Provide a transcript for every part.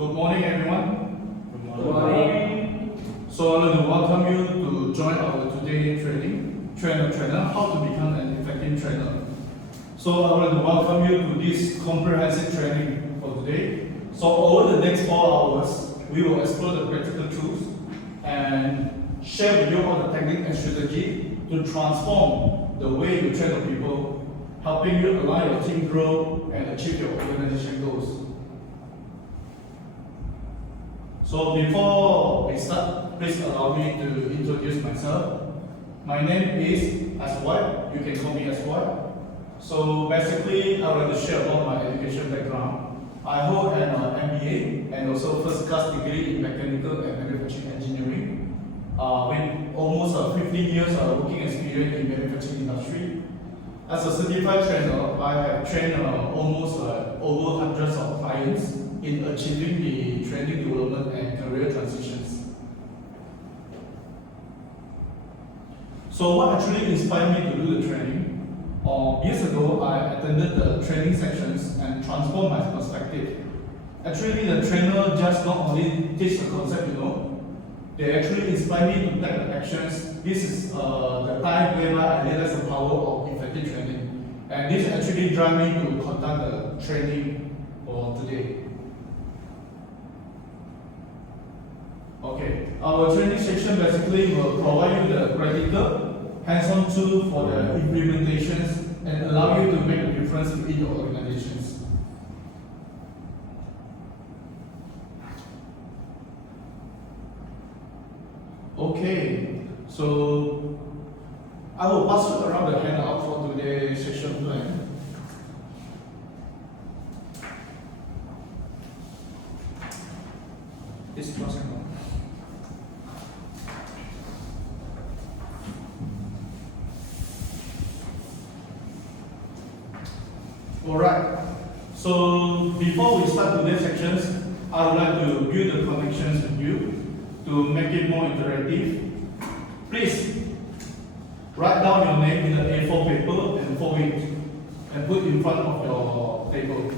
Good morning, everyone. Good morning. So I'd like to welcome you to join our today training, trainer, how to become an effective trainer. So I would like to welcome you to this comprehensive training for today. So over the next 4 hours, we will explore the practical truths and share with you all the technique and strategy to transform the way you train the people, helping you align your team grow and achieve your organization goals. So before we start, please allow me to introduce myself. My name is Aswad. You can call me Aswad. So basically, I would like to share about my education background. I hold an MBA and also first class degree in mechanical and manufacturing engineering. With almost 15 years working experience in manufacturing industry. As a certified trainer, I have trained almost over hundreds of clients in achieving the training development and career transitions. So what actually inspired me to do the training? Years ago, I attended the training sections and transformed my perspective. Actually, the trainer just not only teach the concept, they actually inspire me to take the actions. This is the time where I realized the power of effective training. And this actually drive me to conduct the training for today. Okay, our training section basically will provide you the practical, hands-on tool for the implementations and allow you to make a difference within your organizations. Okay, so I will pass you around the handout for today's session plan. This closing one. Alright, so before we start today's sections, I would like to build the connections with you to make it more interactive. Please write down your name in an A4 paper and fold it and put in front of your table.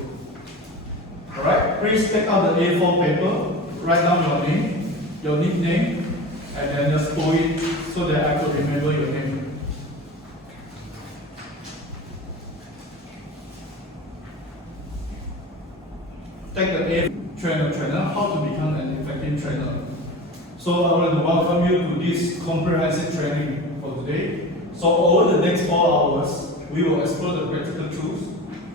Alright, please take out the A4 paper, write down your name, your nickname, and then just fold it so that I could remember your name. Take the A trainer, how to become an effective trainer. So I would like to welcome you to this comprehensive training for today. So over the next 4 hours, we will explore the practical truths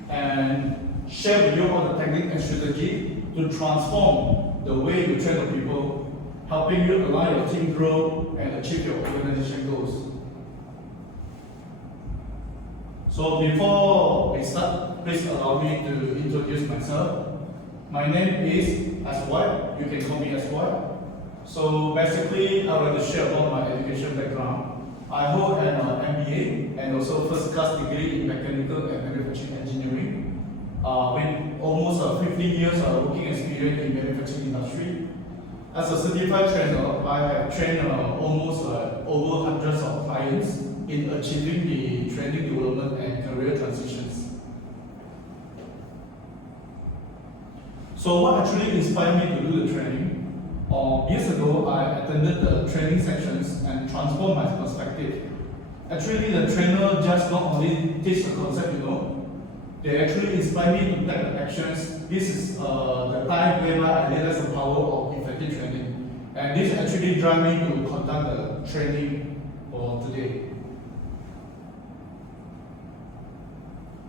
and share with you all the technique and strategy to transform the way you train the people, helping you align your team grow and achieve your organization goals. So before we start, please allow me to introduce myself. My name is Aswad. You can call me Aswad. So basically, I would like to share about my education background. I hold an MBA and also first class degree in mechanical and manufacturing engineering. With almost 15 years working experience in manufacturing industry. As a certified trainer, I have trained almost over hundreds of clients in achieving the training development and career transitions. So what actually inspired me to do the training? Years ago, I attended the training sections and transformed my perspective. Actually, the trainer just not only teach the concept, they actually inspire me to take the actions. This is the time where I realized the power of effective training. And this actually drive me to conduct the training for today.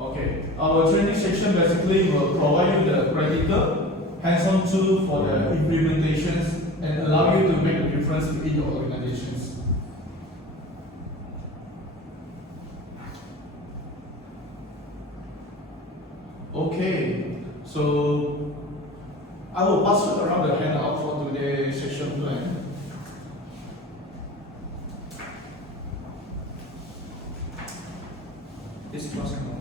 Okay, our training section basically will provide you the practical, hands-on tool for the implementations and allow you to make a difference within your organizations. Okay, so I will pass you around the handout for today's session plan. This closing one.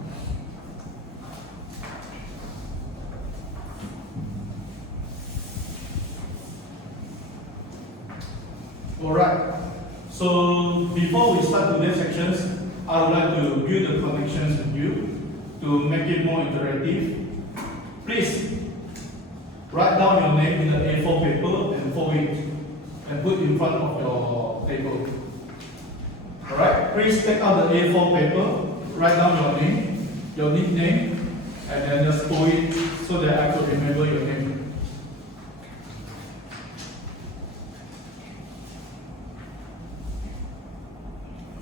Alright, so before we start today's sections, I would like to build the connections with you to make it more interactive. Please Write down your name in the A4 paper and fold it and put in front of your table. Alright, please take out the A4 paper, write down your name, your nickname, and then just fold it so that I could remember your name.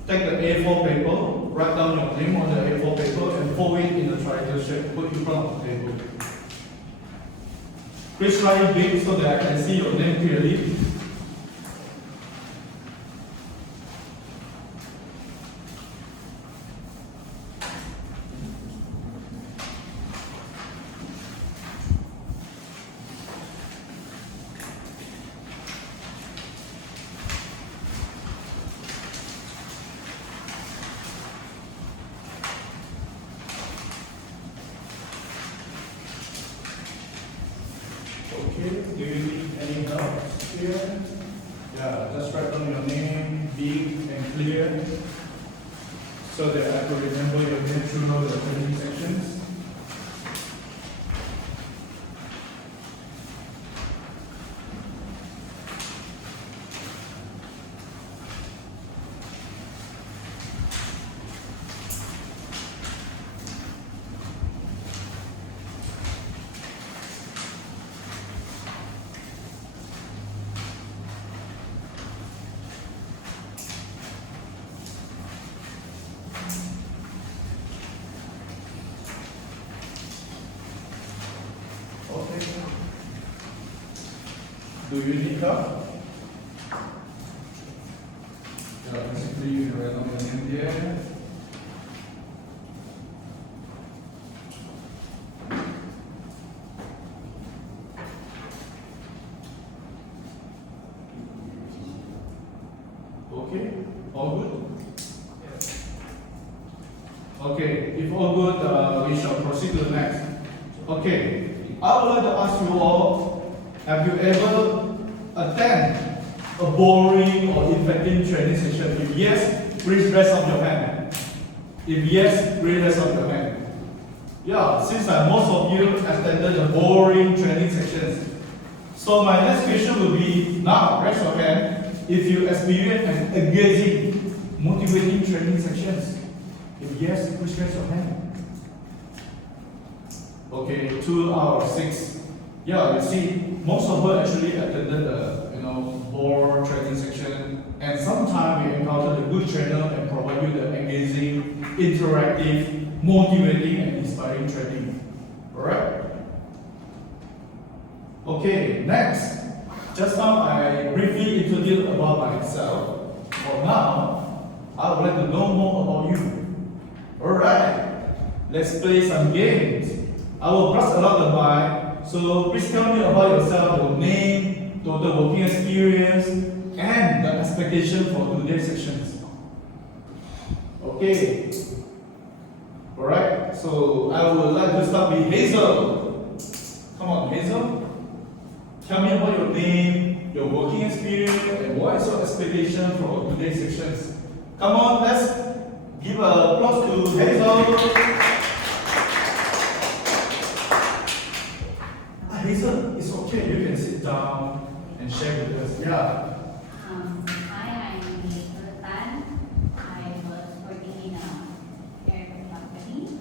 Take the A4 paper, write down your name on the A4 paper and fold it in a triangle shape, put in front of the table. Please write it big so that I can see your name clearly. Okay, do you need any help here? Yeah, just write down your name, big and clear, so that I could remember your name throughout the training sections. Okay. Do you need help? Yeah, basically you write down your name there. Okay, all good? Okay, if all good, we shall proceed to the next. Okay, I would like to ask you all, have you ever attended a boring or effective training session? If yes, please raise up your hand. If yes, please raise up your hand. Yeah, since most of you attended the boring training sessions. So my next question will be, now raise your hand if you experience an engaging, motivating training sessions. If yes, please raise your hand. Okay, 2 out of 6. Yeah, you see, most of us actually attended the board training section, and sometimes we encounter a good trainer and provide you the engaging, interactive, motivating, and inspiring training. Alright? Okay, next. Just now I briefly introduced about myself. For now, I would like to know more about you. Alright, let's play some games. I will brush along the mic, so please tell me about yourself, your name, total working experience, and the expectation for today's sessions. Okay. Alright, so I would like to start with Hazel. Come on, Hazel. Tell me about your name, your working experience, and what is your expectation for today's sessions. Come on, let's give a applause to Hazel. Hazel, it's okay, you can sit down and share with us. Yeah. Hi, I'm Hazel Tan. I was working in a aircraft company.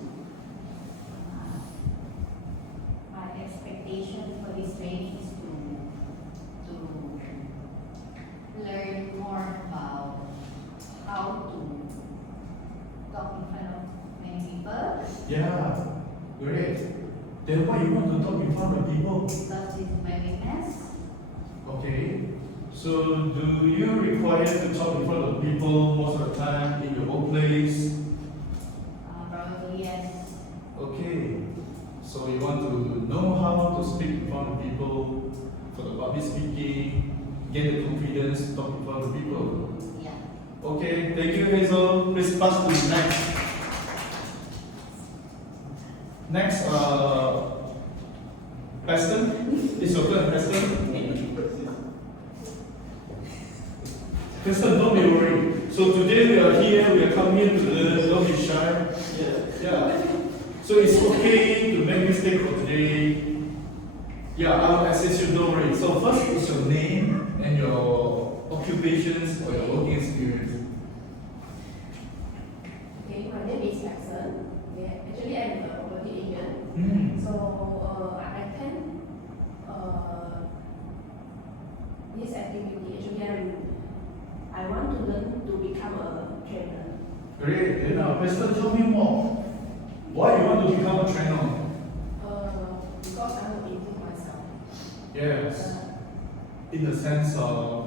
My expectation for this training is to learn more about how to talk in front of many people. Yeah, great. Then why you want to talk in front of people? Because it's my weakness. Okay. So do you require to talk in front of people most of the time in your workplace? Probably yes. Okay. So you want to know how to speak in front of people for the public speaking, get the confidence to talk in front of people. Yeah. Okay, thank you Hazel. Please pass to the next. Next, Preston, it's your turn, Preston. Preston, don't be worried. So today we are here, we are coming here to learn, don't be shy. Yeah. So it's okay to make mistake for today. Yeah, I will assist you, don't worry. So first is your name and your occupations or your working experience. Okay, my name is Jackson. Yeah, actually, I'm a property agent. Mm. So I attend this activity. Actually, I want to learn to become a trainer. Great. Then Preston, tell me more. Why you want to become a trainer? Because I want to improve myself. Yes. In the sense of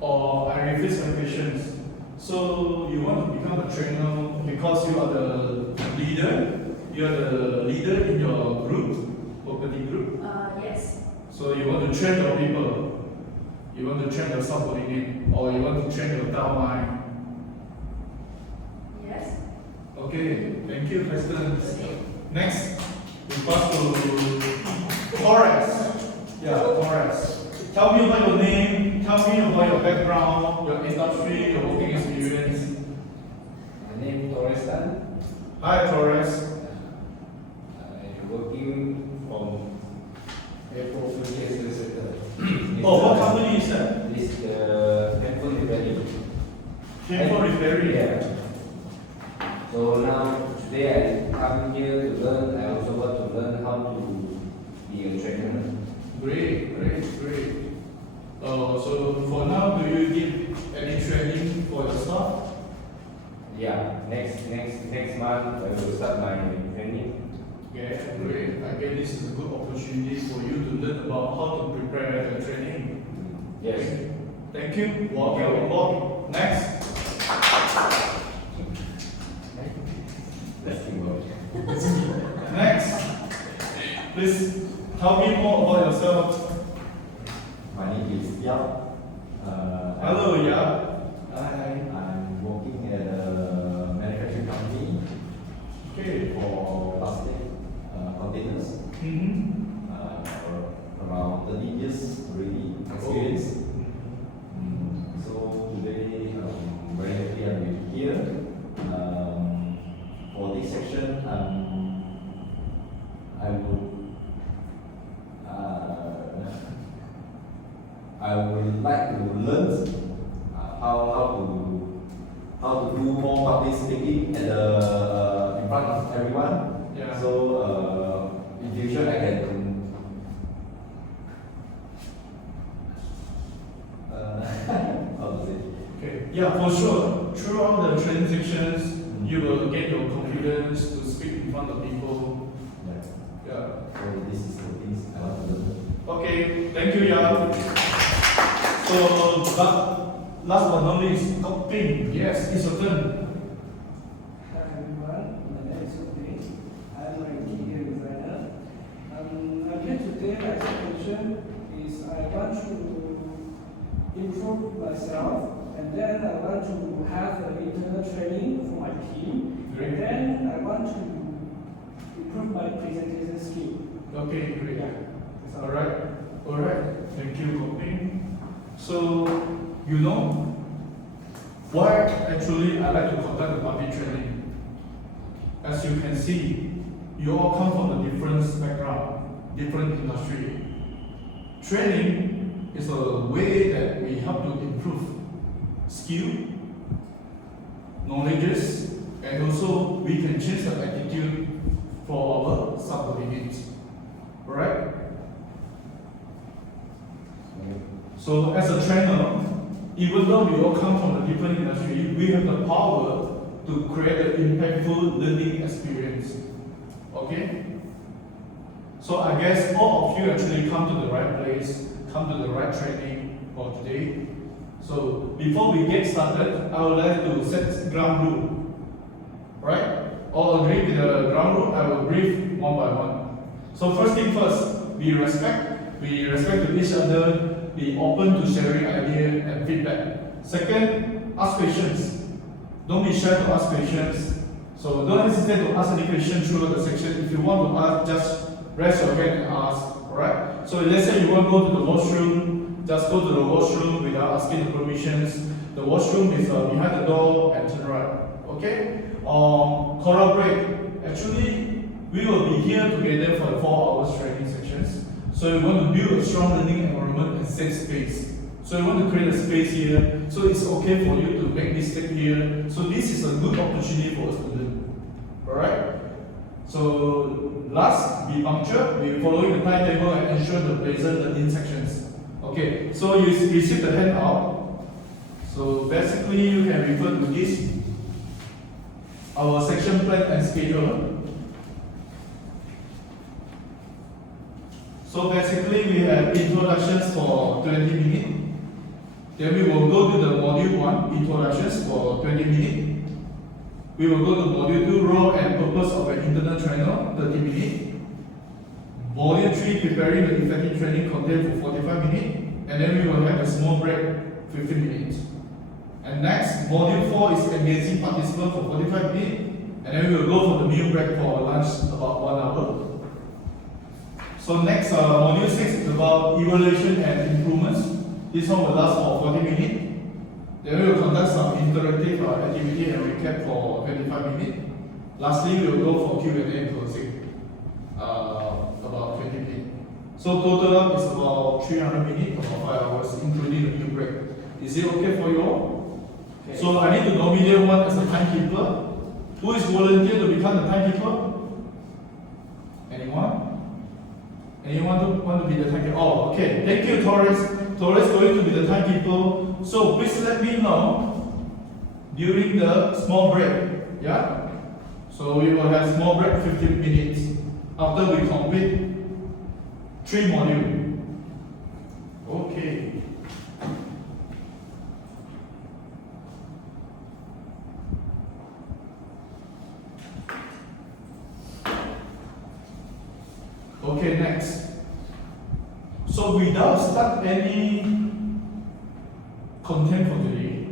or I rephrase my questions. So you want to become a trainer because you are the leader? You are the leader in your group, property group? Yes. So you want to train your people? You want to train your subordinate? Or you want to train your downline? Yes. Okay, thank you, President. Okay. Next, we pass to Torres. Yeah, Torres. Tell me about your name, tell me about your background, your industry, your working experience. My name is Torres Tan. Hi, Torres. I'm working from April 20th. Oh, what company is that? This is the handphone repairing. Handphone repairing. Yeah. So now, today I come here to learn. I also want to learn how to be a trainer. Great, great, great. So for now, do you give any training for your staff? Yeah, next month I will start my training. Yeah, great. I guess this is a good opportunity for you to learn about how to prepare the training. Yes. Thank you. Walk your walk. Next. Let's go. Next. Please tell me more about yourself. My name is Yap. Hello, yeah. I'm working at a manufacturing company Okay. for plastic containers. Mm-hmm. Around 30 years already experience. So today I'm very happy I'm here. For this section, I would like to learn how to do more public speaking at in front of everyone. Yeah. So in future I can how to say. Okay. Yeah, for sure. Throughout the training sections, you will get your confidence to speak in front of people. Yeah. Yeah. So this is the things I want to learn. Okay. Thank you, yeah. So, but last but not least, Kok Ping. Yes, it's your turn. Hi everyone, my name is Sophie. I'm an interior designer. I'm here today. My question is I want to improve myself, and then I want to have an internal training for my team. Great. And then I want to improve my presentation skill. Okay, great. Yeah. All right. Thank you, Kok Ping. So, you know, why actually I like to conduct the public training? As you can see, you all come from a different background, different industry. Training is a way that we help to improve skill, knowledges, and also we can change the attitude for our subordinates. Alright? So as a trainer, even though we all come from a different industry, we have the power to create an impactful learning experience. Okay? So I guess all of you actually come to the right place, come to the right training for today. So before we get started, I would like to set ground rule. Right? All agree with the ground rule? I will brief one by one. So first thing first, we respect to each other. Be open to sharing ideas and feedback. Second, ask questions. Don't be shy to ask questions. So don't hesitate to ask any question throughout the section. If you want to ask, just raise your hand and ask. Alright? So let's say you want to go to the washroom, just go to the washroom without asking the permissions. The washroom is behind the door and turn right. Okay? Collaborate. Actually, we will be here together for the 4 hours training sessions. So we want to build a strong learning environment and safe space. So we want to create a space here. So it's okay for you to make mistake here. So this is a good opportunity for us to learn. Alright? So last, be punctual. We following the timetable and ensure the pleasant learning sections. Okay, so you receive the handout. So basically you can refer to this, our section plan and schedule. So basically we have introductions for 20 minutes. Then we will go to the module 1, introductions for 20 minutes. We will go to module 2, role and purpose of an internal trainer, 30 minutes. Module 3, preparing the effective training content for 45 minutes. And then we will have a small break, 15 minutes. And next, module 4 is engaging participants for 45 minutes. And then we will go for the meal break for lunch, about 1 hour. So next, module 6 is about evaluation and improvements. This one will last for 40 minutes. Then we will conduct some interactive activity and recap for 25 minutes. Lastly, we will go for Q&A and closing, about 20 minutes. So total up is about 300 minutes, about 5 hours, including the meal break. Is it okay for you all? Okay. So I need to nominate one as a timekeeper. Who is volunteer to become the timekeeper? Anyone? Anyone want to be the timekeeper? Oh, okay. Thank you, Torres. Torres going to be the timekeeper. So please let me know during the small break. Yeah? So we will have small break 15 minutes after we complete 3 modules. Okay. Okay, next. So without start any content for today,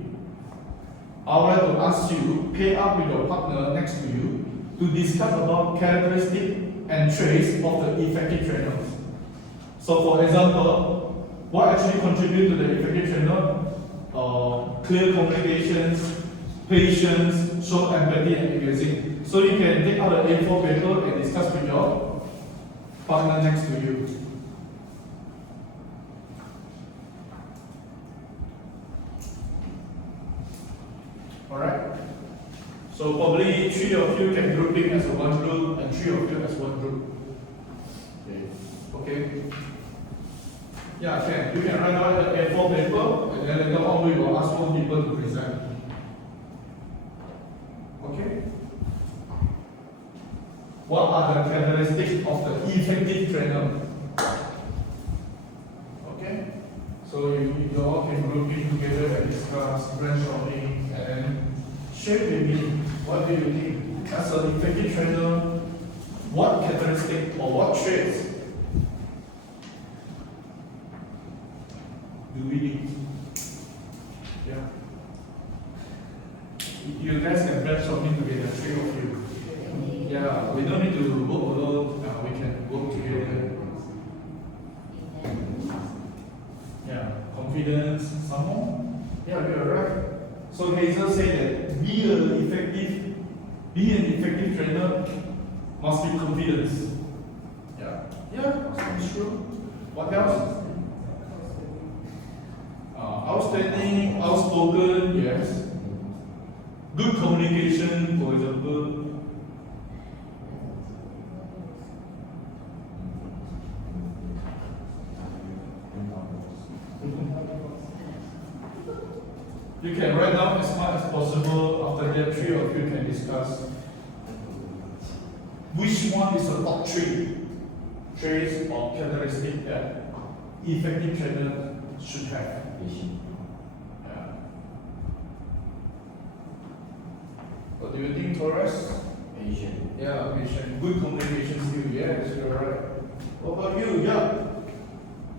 I would like to ask you, pair up with your partner next to you to discuss about characteristics and traits of the effective trainers. So for example, what actually contribute to the effective trainer? Clear communications, patience, show empathy and engaging. So you can take out the A4 paper and discuss with your partner next to you. Alright? So probably 3 of you can group in as a one group and 3 of you as one group. Okay? Yeah, can. You can write out the A4 paper and then later on we will ask more people to present. Okay? What are the characteristics of the effective trainer? Okay? So you all can group in together and discuss, brainstorming, and then share with me what do you think? As an effective trainer, what characteristics or what traits do we need? Yeah. You guys can brainstorming together, 3 of you. Yeah, we don't need to work alone, we can work together. Yeah, confidence, some more? Yeah, you're right. So Hazel said that be an effective trainer must be confidence. Yeah, that's true. What else? Outstanding, outspoken, yes. Good communication, for example. You can write down as much as possible. After that, 3 of you can discuss which one is the top 3 traits or characteristics that effective trainer should have. Yeah. What do you think, Torres? Patient. Yeah, patient. Good communication skill. Yes, you're right. What about you? Yeah.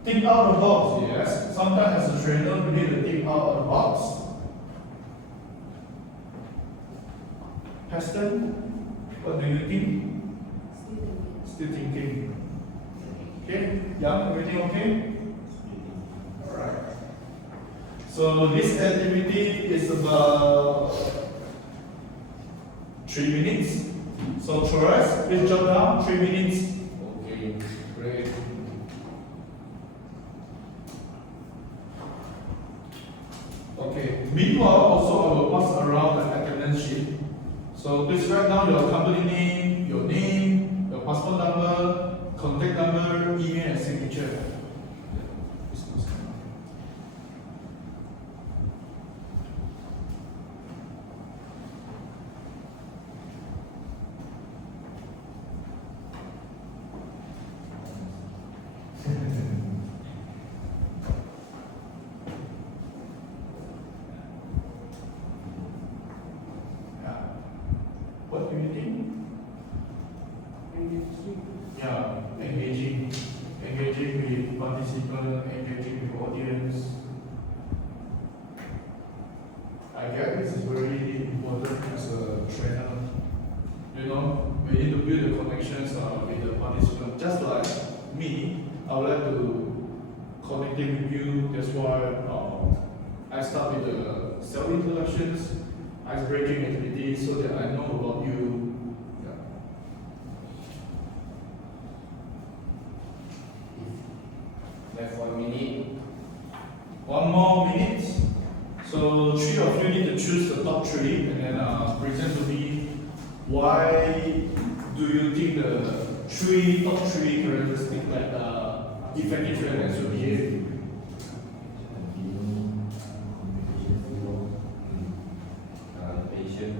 Think out of the box. Yes. Sometimes as a trainer, you need to think out of the box. Paston, what do you think? Still thinking. Okay? Yeah, everything okay? Alright. So this activity is about 3 minutes. So Torres, please jot down 3 minutes. Okay, great. Okay. Meanwhile, also I will pass around the attendance sheet. So please write down your company name, your passport number, contact number, email, and signature. Yeah. What do you think? Yeah, engaging with participants, engaging with audience. I guess this is very important as a trainer. You know, we need to build the connections with the participants. Just like me, I would like to connect with you. That's why I start with the self-introductions, ice-breaking activities, so that I know about you. Yeah. Left 1 minute. 1 more minute. So 3 of you need to choose the top 3 and then present to me why do you think the top 3 characteristics like effective trainer should behave. Patient.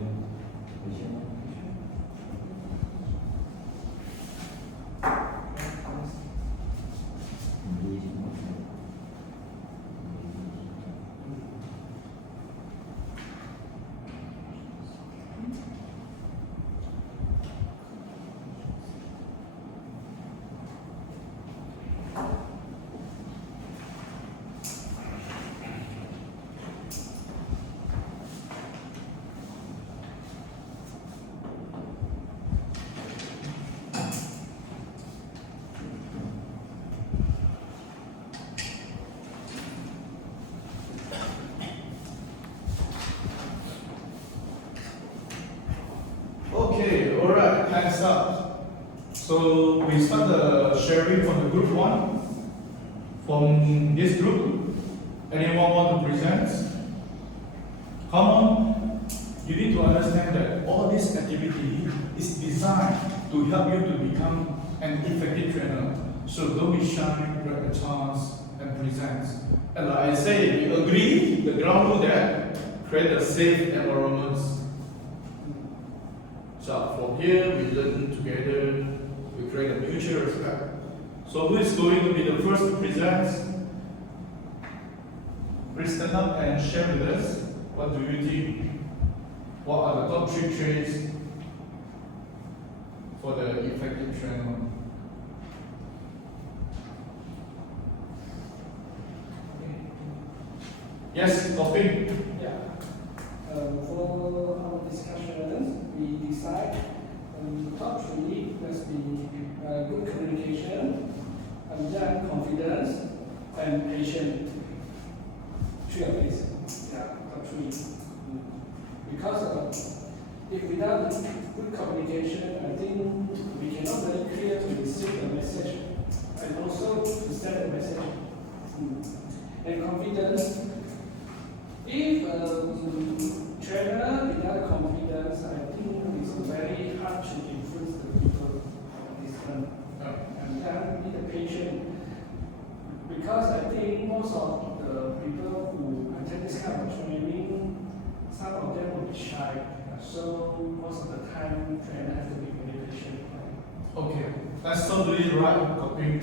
Okay, alright, time's up. So we start the sharing from the group 1. From this group, anyone want to present? Come on, you need to understand that all this activity is designed to help you to become an effective trainer. So don't be shy, grab a chance and present. And like I say, we agree the ground rule that create a safe environment. So from here, we learn together, we create a mutual respect. So who is going to be the first to present? Please stand up and share with us. What do you think? What are the top 3 traits for the effective trainer? Yes, topic. Yeah. For our discussions, we decide the top 3 must be good communication, and then confidence, and patient. 3 of these. Yeah, top 3. Because if without good communication, I think we cannot very clear to receive the message and also to send the message. And confidence. If trainer without confidence, I think it's very hard to influence the people of this one. And then need a patient. Because I think most of the people who attend this kind of training, some of them will be shy. So most of the time, trainer has to be very patient. Okay, that's totally right, Coping.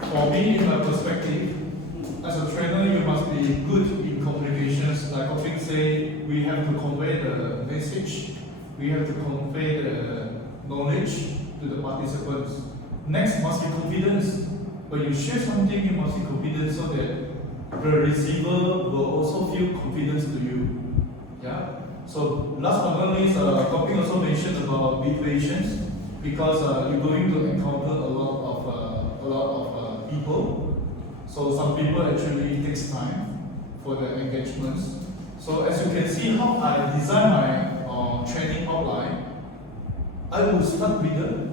For me, in my perspective, as a trainer, you must be good in communications. Like Coping say, we have to convey the message, we have to convey the knowledge to the participants. Next must be confidence. When you share something, you must be confident so that the receiver will also feel confidence to you. Yeah. So last but not least, Coping also mentioned about be patient because you're going to encounter a lot of people. So some people actually takes time for the engagements. So as you can see how I design my training outline, I will start with the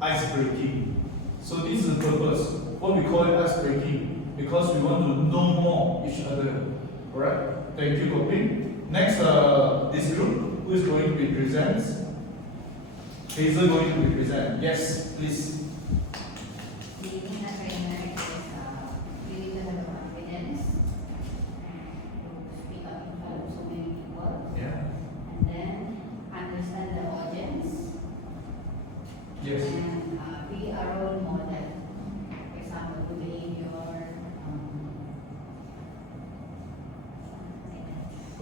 ice breaking. So this is the purpose. What we call it ice breaking, because we want to know more each other. Alright? Thank you, Koping. Next, this group, who is going to be present? Hazel going to be present. Yes, please. Being a trainer is you need to have the confidence to speak up in front of so many people, Yeah. and then understand the audience, Yes. and be a role model. For example, to behavior.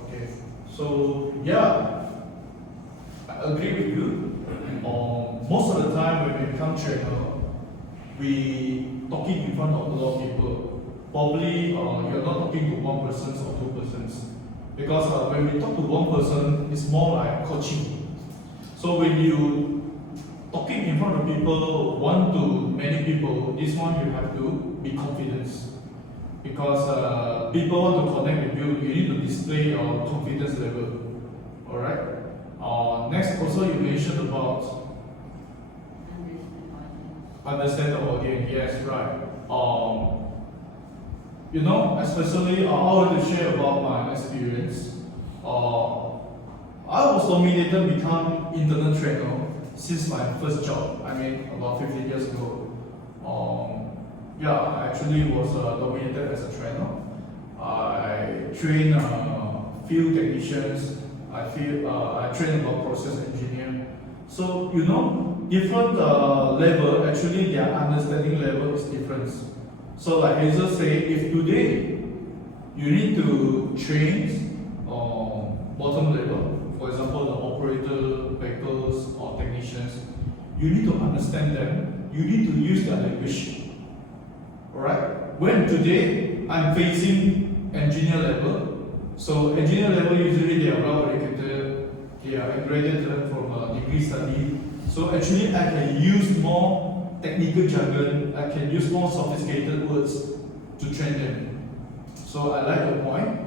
Okay. So yeah, I agree with you. Most of the time when we become trainer, we talking in front of a lot of people. Probably you're not talking to one person or two persons, because when we talk to one person, it's more like coaching. So when you talking in front of people, one to many people, this one you have to be confident, because people want to connect with you. You need to display your confidence level. All right. Next, also you mentioned about understand the audience. Yes, right. You know, especially I want to share about my experience. I was nominated to become internal trainer since my first job. I mean, about 15 years ago. Yeah, I actually was nominated as a trainer. I train field technicians. I train about process engineer. So you know, different level, actually their understanding level is different. So like Hazel said, if today you need to train bottom level, for example the operator, backers or technicians, you need to understand them. You need to use their language. Alright? When today I'm facing engineer level, so engineer level usually they are well educated, they are graduated from a degree study. So actually I can use more technical jargon, I can use more sophisticated words to train them. So I like the point.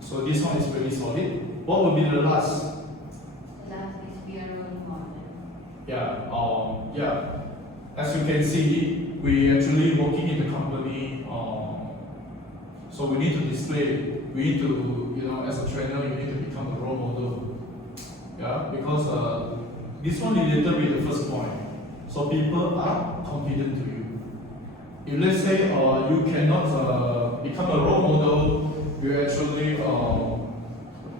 So this one is very solid. What will be the last? Last is be a role model. Yeah. As you can see, we actually working in the company. So we need to display. We need to, you know, as a trainer, you need to become a role model. Yeah, because this one related with the first point. So people are confident to you. If let's say you cannot become a role model, you're actually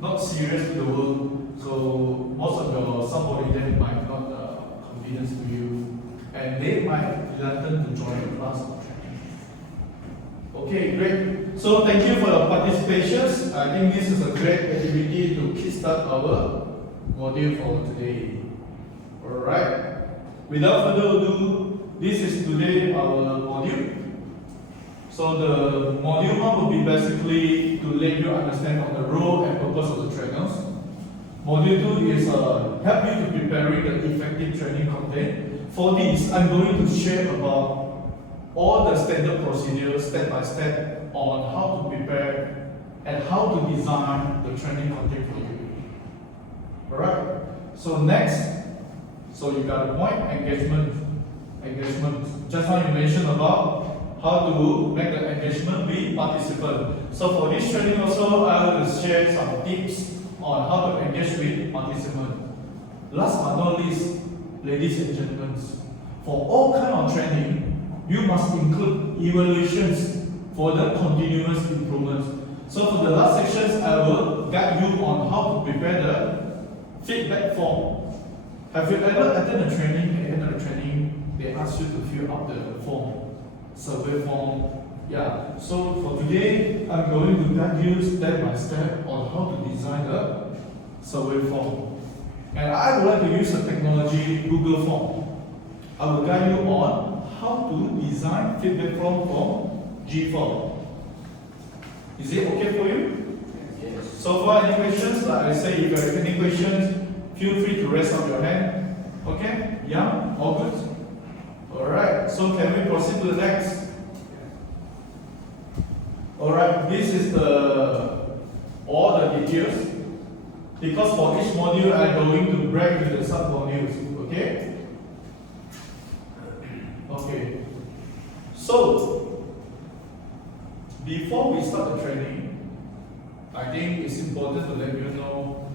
not serious to the world. So most of your subordinates might not confidence to you, and they might reluctant to join your class. Okay, great. So thank you for your participation. I think this is a great activity to kickstart our module for today. Alright. Without further ado, this is today our module. So the module 1 will be basically to let you understand on the role and purpose of the trainers. Module 2 is help you to preparing the effective training content. For this, I'm going to share about all the standard procedures step by step on how to prepare and how to design the training content for you. Alright, so next, so you got a point, engagement. Just now you mentioned about how to make the engagement with participant. So for this training also, I will share some tips on how to engage with participant. Last but not least, ladies and gentlemen, for all kind of training, you must include evaluations for the continuous improvements. So for the last sections, I will guide you on how to prepare the feedback form. Have you ever attended a training? At the end of the training, they ask you to fill up the form, survey form. Yeah. So for today, I'm going to guide you step by step on how to design the survey form. And I would like to use the technology Google Form. I will guide you on how to design feedback form from G-Form. Is it okay for you? Yes. So far, any questions? Like I say, if you have any questions, feel free to raise up your hand. Okay? Yeah? All good? Alright, so can we proceed to the next? Alright, this is all the details. because for each module I'm going to break into the sub-modules, okay? Okay. So, before we start the training, I think it's important to let you know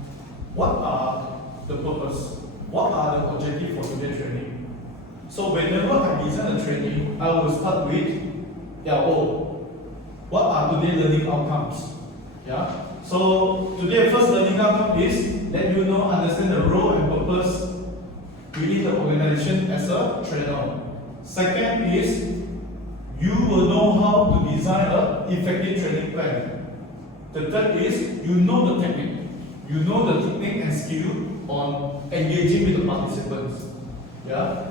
what are the purpose, what are the objectives for today's training. So whenever I design a training, I will start with LO. What are today's learning outcomes? Yeah. So today first learning outcome is let you know understand the role and purpose within the organization as a trainer. Second is you will know how to design an effective training plan. The third is you know the technique. You know the technique and skill on engaging with the participants. Yeah.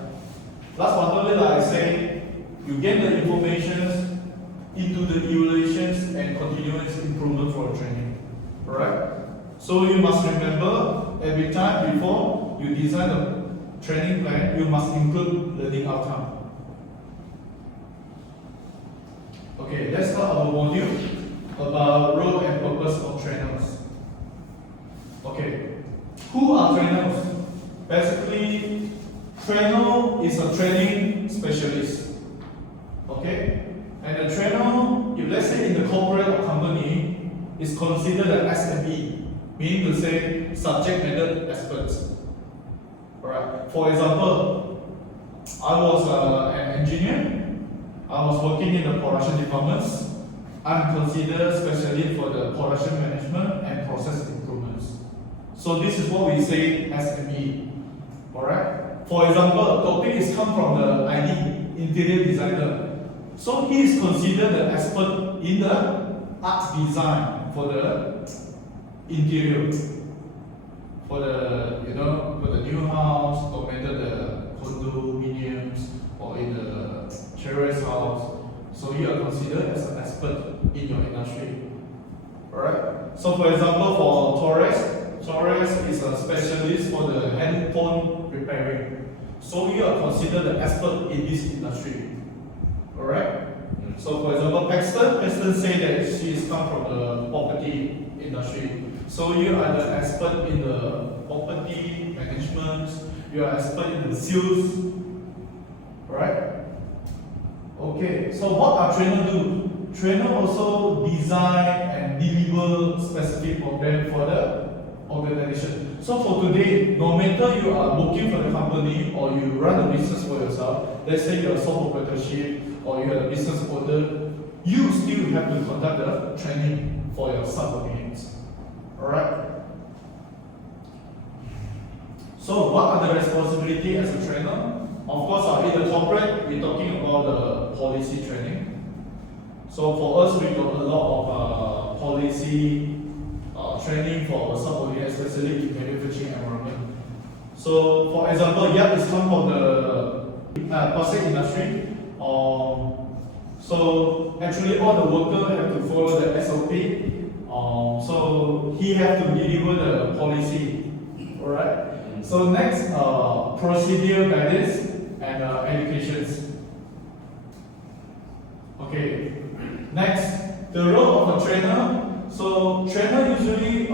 Last but not least, I say you get the information into the evaluations and continuous improvement for training. Alright? So you must remember every time before you design a training plan, you must include learning outcome. Okay, let's start our module about role and purpose of trainers. Okay, who are trainers? Basically, trainer is a training specialist. Okay, and a trainer, if let's say in the corporate or company, is considered an SME, meaning to say subject matter experts. Alright. For example, I was an engineer. I was working in the production departments. I'm considered specialist for the production management and process improvements. So this is what we say SME. Alright. For example, topic is come from the ID, interior designer. So he is considered the expert in the art design for the interior, for the for the new house, or whether the condominiums or in the terrace house. So you are considered as an expert in your industry. Alright. So for example, for Torres is a specialist for the handphone repairing. So you are considered the expert in this industry. Alright? So for example, Paxton say that she is come from the property industry. So you are the expert in the property management, you are expert in the sales. Alright? Okay, so what are trainer do? Trainer also design and deliver specific program for the organization. So for today, no matter you are working for the company or you run a business for yourself, let's say you are a sole proprietorship or you are a business owner, you still have to conduct the training for your subordinates. Alright? So what are the responsibilities as a trainer? Of course, in the corporate, we're talking about the policy training. So for us, we got a lot of policy training for our subordinates, especially in manufacturing environment. So for example, Yap is come from the plastic industry. So actually all the workers have to follow the SOP. So he have to deliver the policy. Alright. So next, procedure guidance and educations. Okay. Next, the role of a trainer. So trainer usually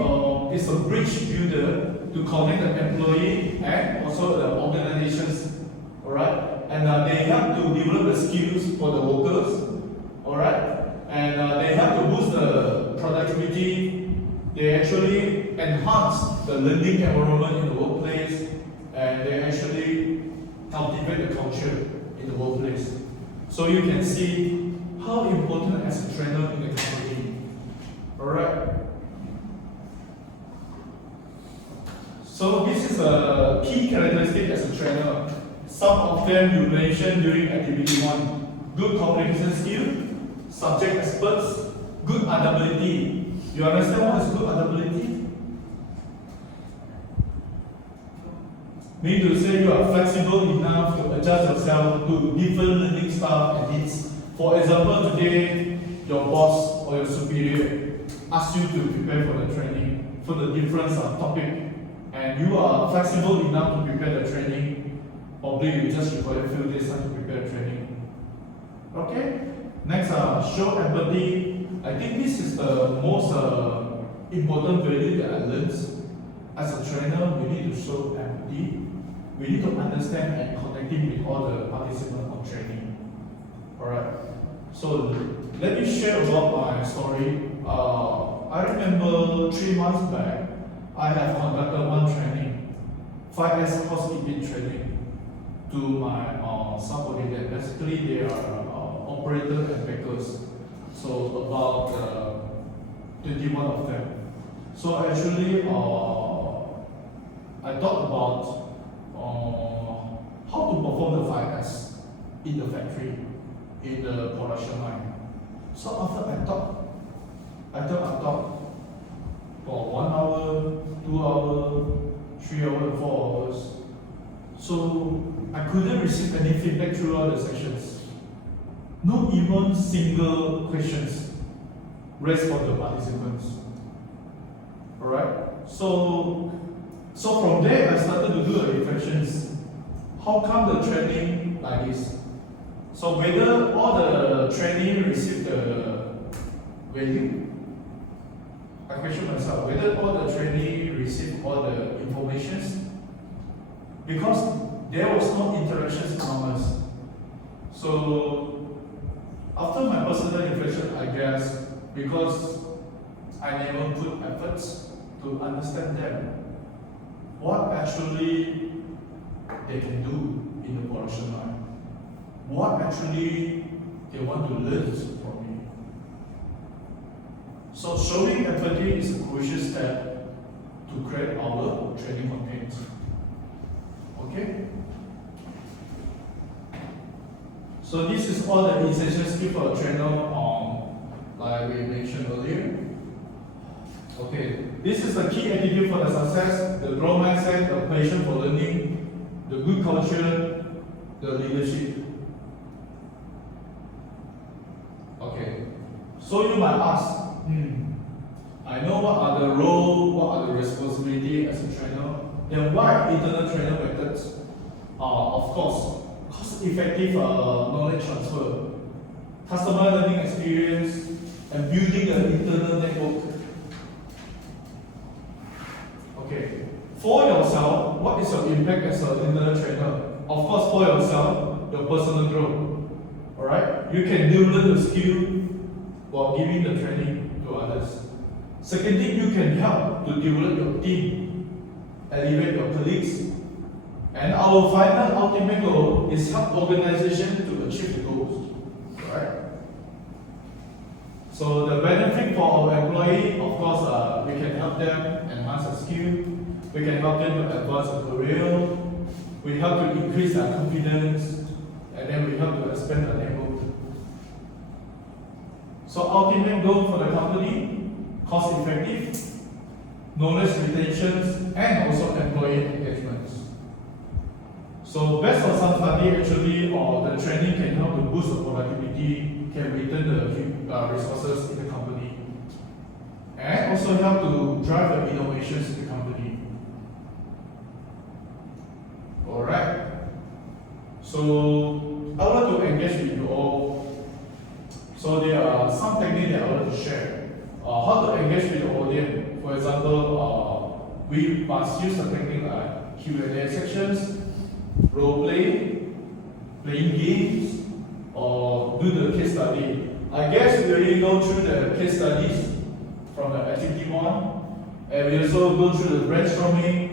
is a bridge builder to connect the employee and also the organizations. Alright. And they help to develop the skills for the workers. Alright. And they help to boost the productivity. They actually enhance the learning environment in the workplace, and they actually cultivate the culture in the workplace. So you can see how important as a trainer in the company. Alright. So this is a key characteristic as a trainer. Some of them you mentioned during activity 1. Good communication skill, subject experts, good adaptability. You understand what is good adaptability? Meaning to say you are flexible enough to adjust yourself to different learning style and needs. For example, today your boss or your superior asks you to prepare for the training for the different topic, and you are flexible enough to prepare the training. Probably you just require a few days to prepare the training. Okay. Next, show empathy. I think this is the most important value that I learned as a trainer, we need to show empathy. We need to understand and connecting with all the participants of training. Alright. So let me share about my story. I remember 3 months back, I have conducted one training, 5S housekeeping training, to my subordinate. Basically, they are operators and bakers. So about 21 of them. So actually, I thought about how to perform the 5S in the factory, in the production line. So after I thought for 1 hour, 2 hours, 3 hours, 4 hours. So I couldn't receive any feedback throughout the sessions. Not even single questions raised from the participants. Alright? So from there I started to do the reflections. How come the training like this? So whether all the training received the value? I question myself whether all the training received all the informations, because there was no interactions among us. So after my personal reflection, I guess because I never put efforts to understand them, what actually they can do in the production line, what actually they want to learn from me. So showing empathy is a crucial step to create our training content. Okay? So this is all the essential skills for a trainer, like we mentioned earlier. Okay, this is the key attitude for the success: the growth mindset, the passion for learning, the good culture, the leadership. Okay, so you might ask, I know what are the roles, what are the responsibilities as a trainer, then why internal trainer methods? Of course, cost-effective knowledge transfer, customer learning experience, and building an internal network. Okay, for yourself, what is your impact as an internal trainer? Of course, for yourself, your personal growth. Alright, you can develop the skill while giving the training to others. Second thing, you can help to develop your team, elevate your colleagues. And our final ultimate goal is help organization to achieve the goals. Right? So the benefit for our employee, of course, we can help them enhance their skill. We can help them to advance their career. We help to increase their confidence, and then we help to expand their network. So ultimate goal for the company: cost effective, knowledge retention, and also employee engagement. So based on some study, actually, the training can help to boost the productivity, can return the resources in the company, and also help to drive the innovations in the company. Alright. So I want to engage with you all. So there are some techniques that I want to share. How to engage with the audience. For example, we must use the technique like Q&A sections, role play, playing games, or do the case study. I guess we already go through the case studies from the activity 1, and we also go through the brainstorming,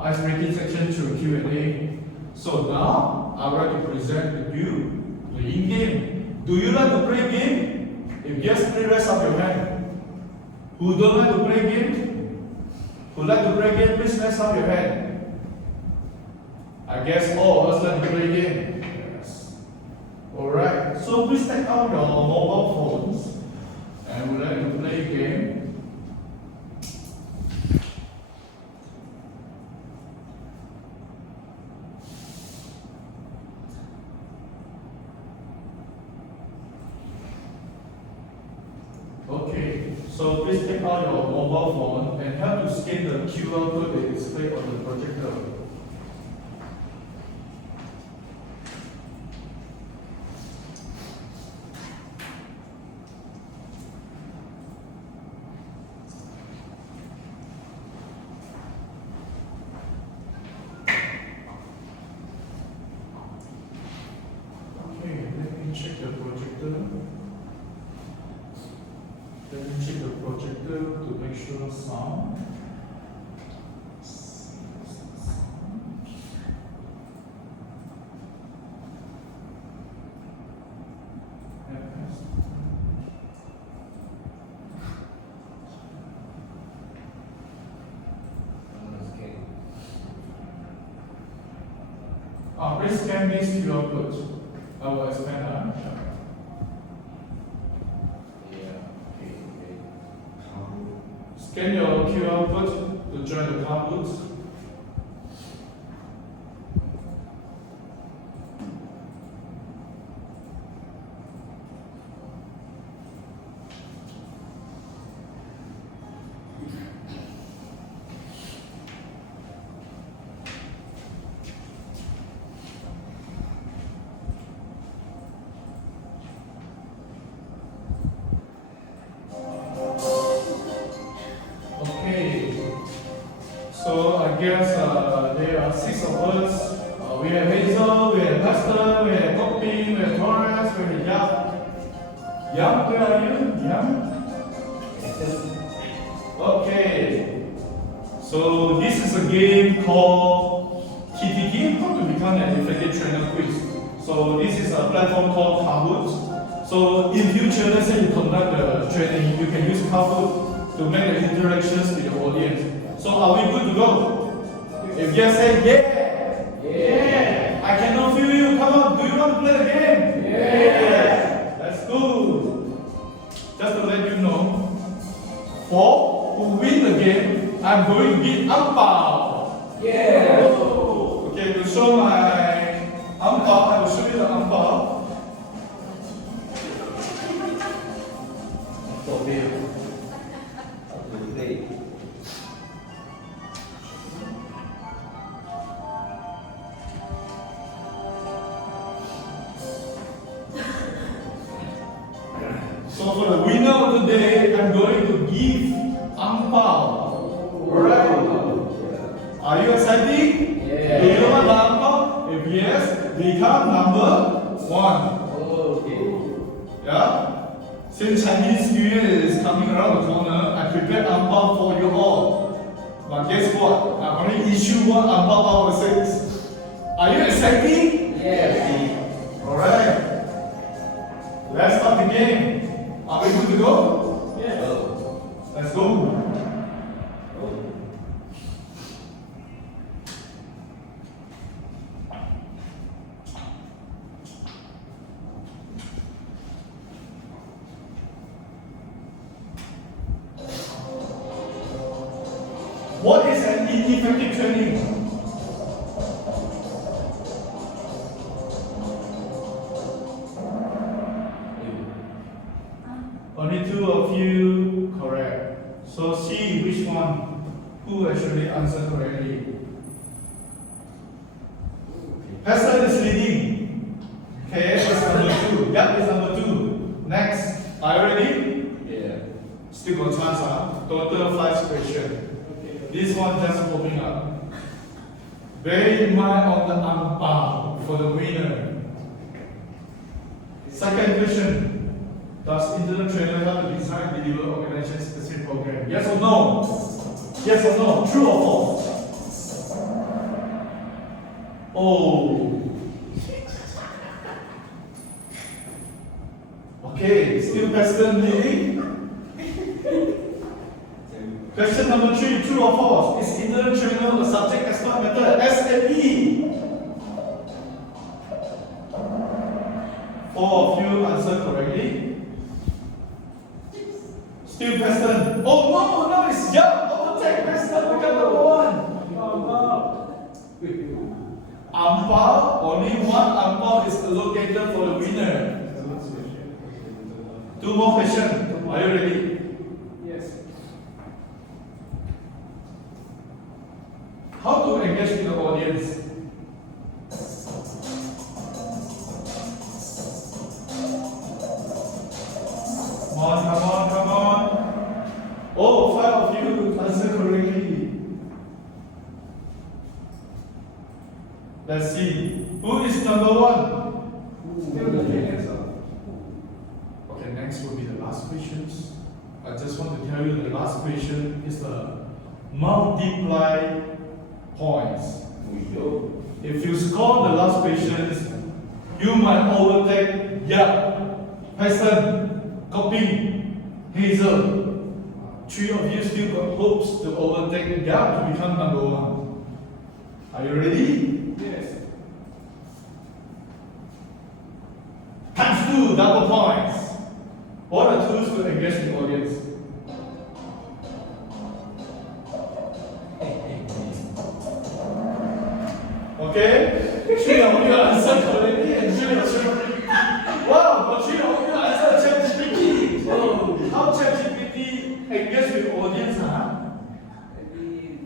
ice-breaking section through Q&A. So now, I would like to present to you playing game. Do you like to play game? If yes, please raise up your hand. Who don't like to play game? Who like to play game? Please raise up your hand. I guess all of us like to play game. Yes. Alright, so please take out your mobile phones and we like to play a game. Okay, so please take out your mobile phone and help to scan the QR code that is displayed on the projector. projector to make sure sound. Please scan this QR code. I will expand that. Scan your QR code to join the Kahoot. So I guess there are 6 of us. We have Hazel, we have Pastor, we have Copy, we have Torres, we have Yap. Yap, where are you? Yap? Okay. So this is a game called TTT, how to become an effective trainer quiz. So this is a platform called Kahoot. So in future, let's say you conduct the training, you can use Kahoot to make the interactions with the audience. So are we good to go? If yes, say yeah. Yeah. I cannot feel you. Come on. Do you want to play the game? Yeah. That's good. Just to let you know, for who win the game, I'm going to give Ampao. Yeah. Okay, to show my Ampao, I will show you the Ampao. So beautiful. So for the winner of the day, I'm going to give Ampao. Alright? Are you excited? Yeah. Do you know what the Ampao? If yes, become number 1. Okay. Yeah? Since Chinese New Year is coming around the corner, I prepared Ampao for you all. But guess what? I only issue 1 Ampao out of 6. Are you excited? Yes. Alright. Let's start the game. Are we good to go? Yes. Let's go. What is an effective training? Only 2 of you correct. So see which one who actually answered correctly. Pastor is leading. Okay, is number 2. Yap is number 2. Next. Are you ready? Yeah. Still got chance, huh? Total 5 questions. This one just popping up. Bear in mind on the Ampao for the winner. Second question. Does internet trainer have to design, deliver, organization specific program? Yes or no? Yes or no? True or false? Oh. Okay, still question leading. Question number 3, true or false? Is internet trainer a subject expert method? SME. 4 of you answered correctly. Still Preston. Oh no, it's Young. Overtake Preston, become number 1. Ampao, only 1 Ampao is allocated for the winner. 2 more questions. Are you ready? Yes. How to engage with the audience? Come on. Oh, 5 of you answer correctly. Let's see. Who is number 1? Still the answer. Okay, next will be the last questions. I just want to tell you the last question is the multiply points. If you score the last questions, you might overtake Yap, Tyson, Copy, Hazel. Three of you still got hopes to overtake Yap to become number one. Are you ready? Yes. Times 2, double points. What are tools to engage the audience? Okay? 3 of you answered correctly and 3 of you. Wow, but 3 of you answered ChatGPT. Oh, how ChatGPT engage with audience, huh? Maybe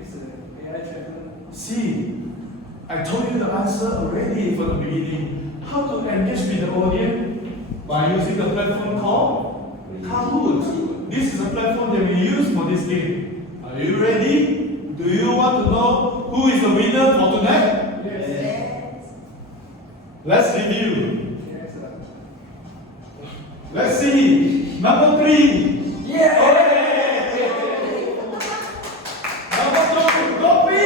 it's an AI channel. See, I told you the answer already from the beginning. How to engage with the audience? By using a platform called Kahoot. This is a platform that we use for this game. Are you ready? Do you want to know who is the winner for tonight? Yes. Let's review. Yes, sir. Let's see. Number 3. Yeah! Number 2. Copy.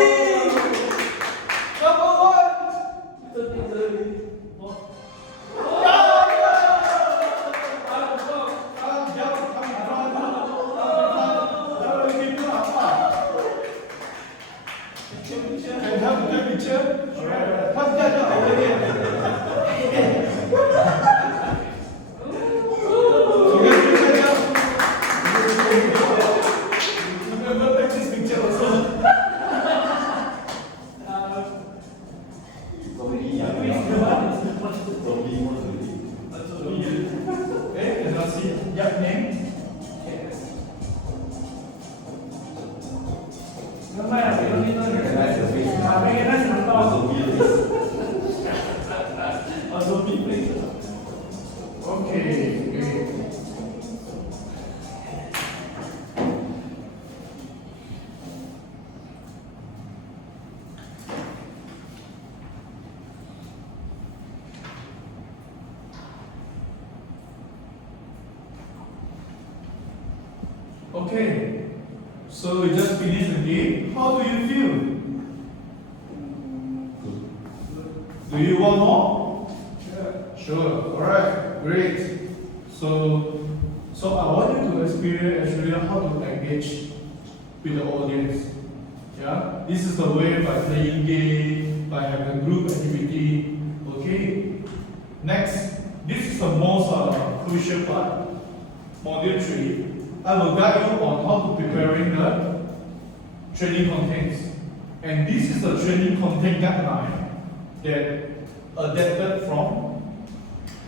Number 1. Can have a good picture? Alright. Have that already. Remember, take this picture also. Okay, can I see your name? Yes. Never mind, we don't need to Recognize the face. recognize the number. Adobe please. Okay, great. Okay, so we just finished the game. How do you feel? Do you want more? Sure. Sure. Alright, great. So I want you to experience actually how to engage with the audience. Yeah, this is the way by playing game, by having a group activity. Okay. Next, this is the most crucial part. Module 3. I will guide you on how to preparing the training contents. And this is the training content guideline that adapted from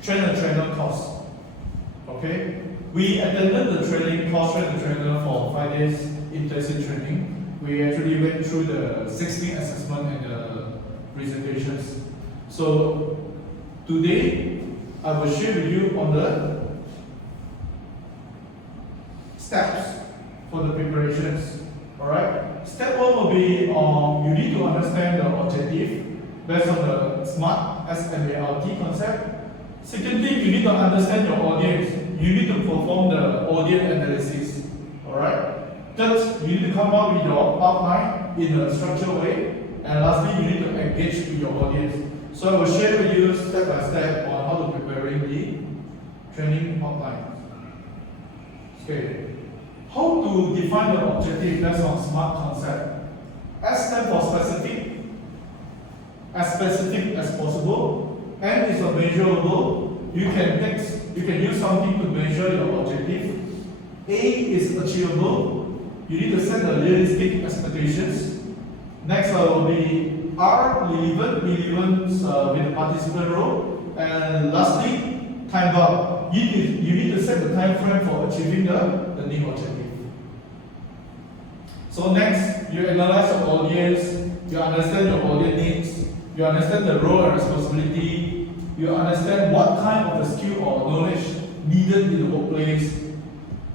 trainer course. Okay? We attended the training course trainer for 5 days intensive training. We actually went through the 16 assessment and the presentations. So today I will share with you on the steps for the preparations. Alright? Step 1 will be you need to understand the objective based on the SMART SMART concept. Second thing, you need to understand your audience. You need to perform the audience analysis. Alright? Third, you need to come up with your outline in a structured way. And lastly, you need to engage with your audience. So I will share with you step by step on how to preparing the training outline. Okay. How to define the objective based on SMART concept? S stands for specific, as specific as possible. M is a measurable. You can use something to measure your objective. A is achievable. You need to set the realistic expectations. Next will be R, relevant with the participant role. And lastly, time bound. You need to set the time frame for achieving the new objective. So next, you analyze your audience, you understand your audience needs, you understand the role and responsibility, you understand what kind of the skill or knowledge needed in the workplace,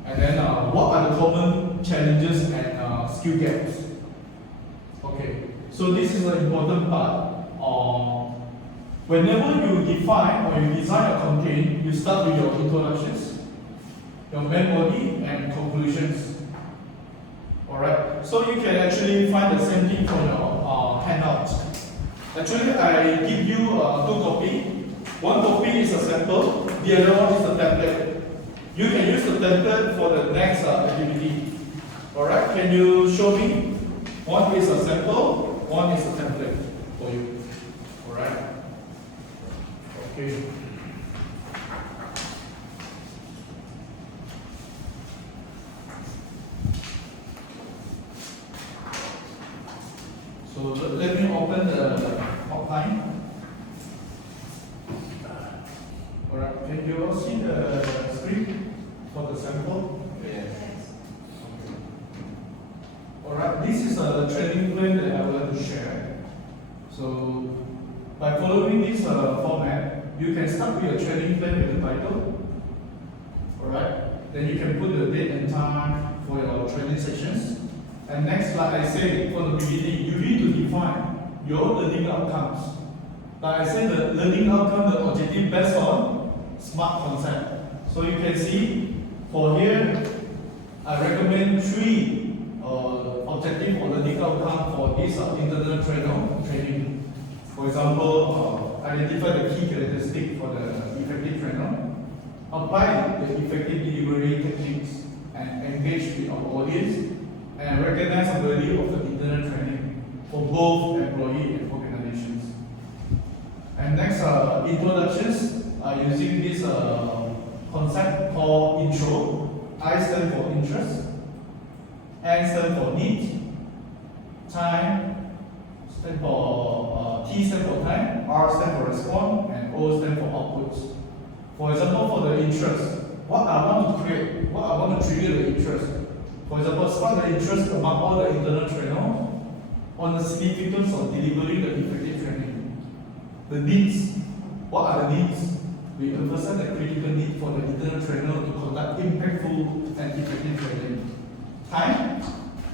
and then what are the common challenges and skill gaps. Okay, so this is an important part. Whenever you define or you design a content, you start with your introductions, your main body, and conclusions. Alright, so you can actually find the same thing from your handout. Actually, I give you 2 copies. One copy is a sample, the other one is a template. You can use the template for the next activity. Alright, can you show me? One is a sample, one is a template for you. Alright. Okay. So let me open the outline. Alright, can you all see the screen for the sample? Yes. Alright, this is a training plan that I would like to share. So by following this format, you can start with a training plan with the title. Alright, then you can put the date and time for your training sessions. And next, like I said from the beginning, you need to define your learning outcomes. Like I said, the learning outcome, the objective based on SMART concept. So you can see for here, I recommend 3 objective or learning outcome for this internal training. For example, identify the key characteristic for the effective trainer, apply the effective delivery techniques, and engage with our audience, and recognize the value of the internal training for both employee and organizations. And next, introductions are using this concept called intro. I stand for interest, N stand for need, time stand for T stand for time, R stand for response, and O stand for outputs. For example, for the interest, what I want to create, what I want to trigger the interest. For example, spark the interest among all the internal trainers on the significance of delivering the effective training. The needs, what are the needs? We emphasize the critical need for the internal trainer to conduct impactful and effective training. Time,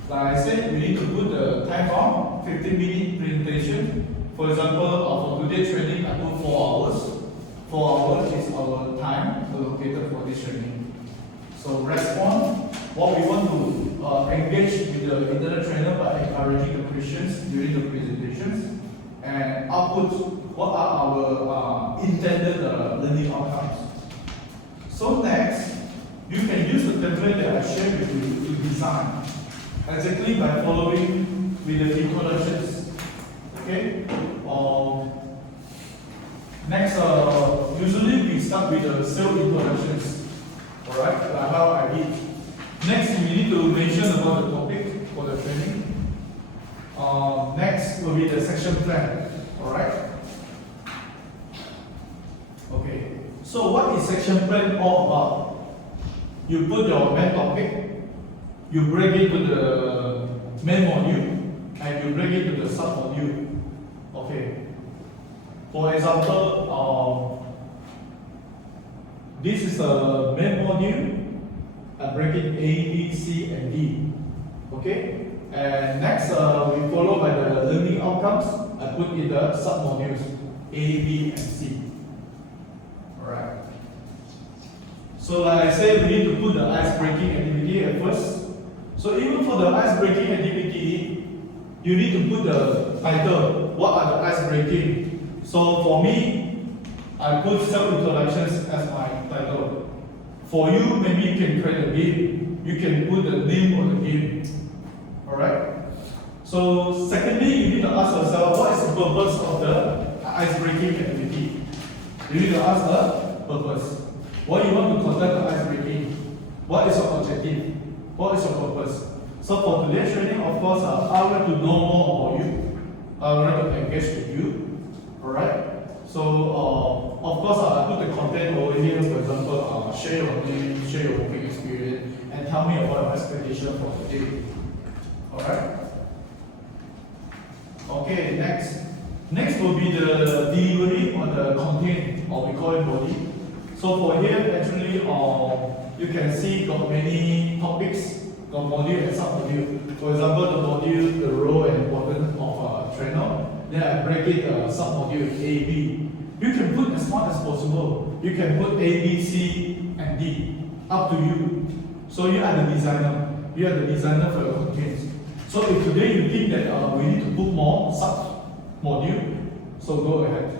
like I said, we need to put the time on 15-minute presentation. For example, for today's training, I put 4 hours. 4 hours is our time allocated for this training. So respond, what we want to engage with the internal trainer by encouraging the questions during the presentations, and output, what are our intended learning outcomes. So next, you can use the template that I shared with you to design, exactly by following with the introductions. Okay? Next, usually we start with the self introductions. Alright, like how I did. Next, we need to mention about the topic for the training. Next will be the section plan. Alright? Okay. So what is section plan all about? You put your main topic, you break it to the main module, and you break it to the sub-module. Okay. For example, this is the main module. I break it A, B, C, and D. Okay? And next, we follow by the learning outcomes. I put in the sub-modules A, B, and C. Alright. So like I said, we need to put the ice-breaking activity at first. So even for the ice-breaking activity, you need to put the title. What are the ice-breaking? So for me, I put self-introductions as my title. For you, maybe you can create a game. You can put the name of the game. Alright? So secondly, you need to ask yourself, what is the purpose of the ice-breaking activity? You need to ask the purpose. Why you want to conduct the ice-breaking? What is your objective? What is your purpose? So for today's training, of course, I would like to know more about you. I would like to engage with you. Alright? So, of course, I put the content over here. For example, share your name, share your working experience, and tell me about your expectation for today. Alright? Okay, next. Next will be the delivery on the content, or we call it body. So for here, actually, you can see got many topics, got module and sub-module. For example, the module, the role and importance of a trainer. Then I break it sub-module A, B. You can put as much as possible. You can put A, B, C, and D. Up to you. So you are the designer. You are the designer for your contents. So if today you think that we need to put more sub-module, so go ahead.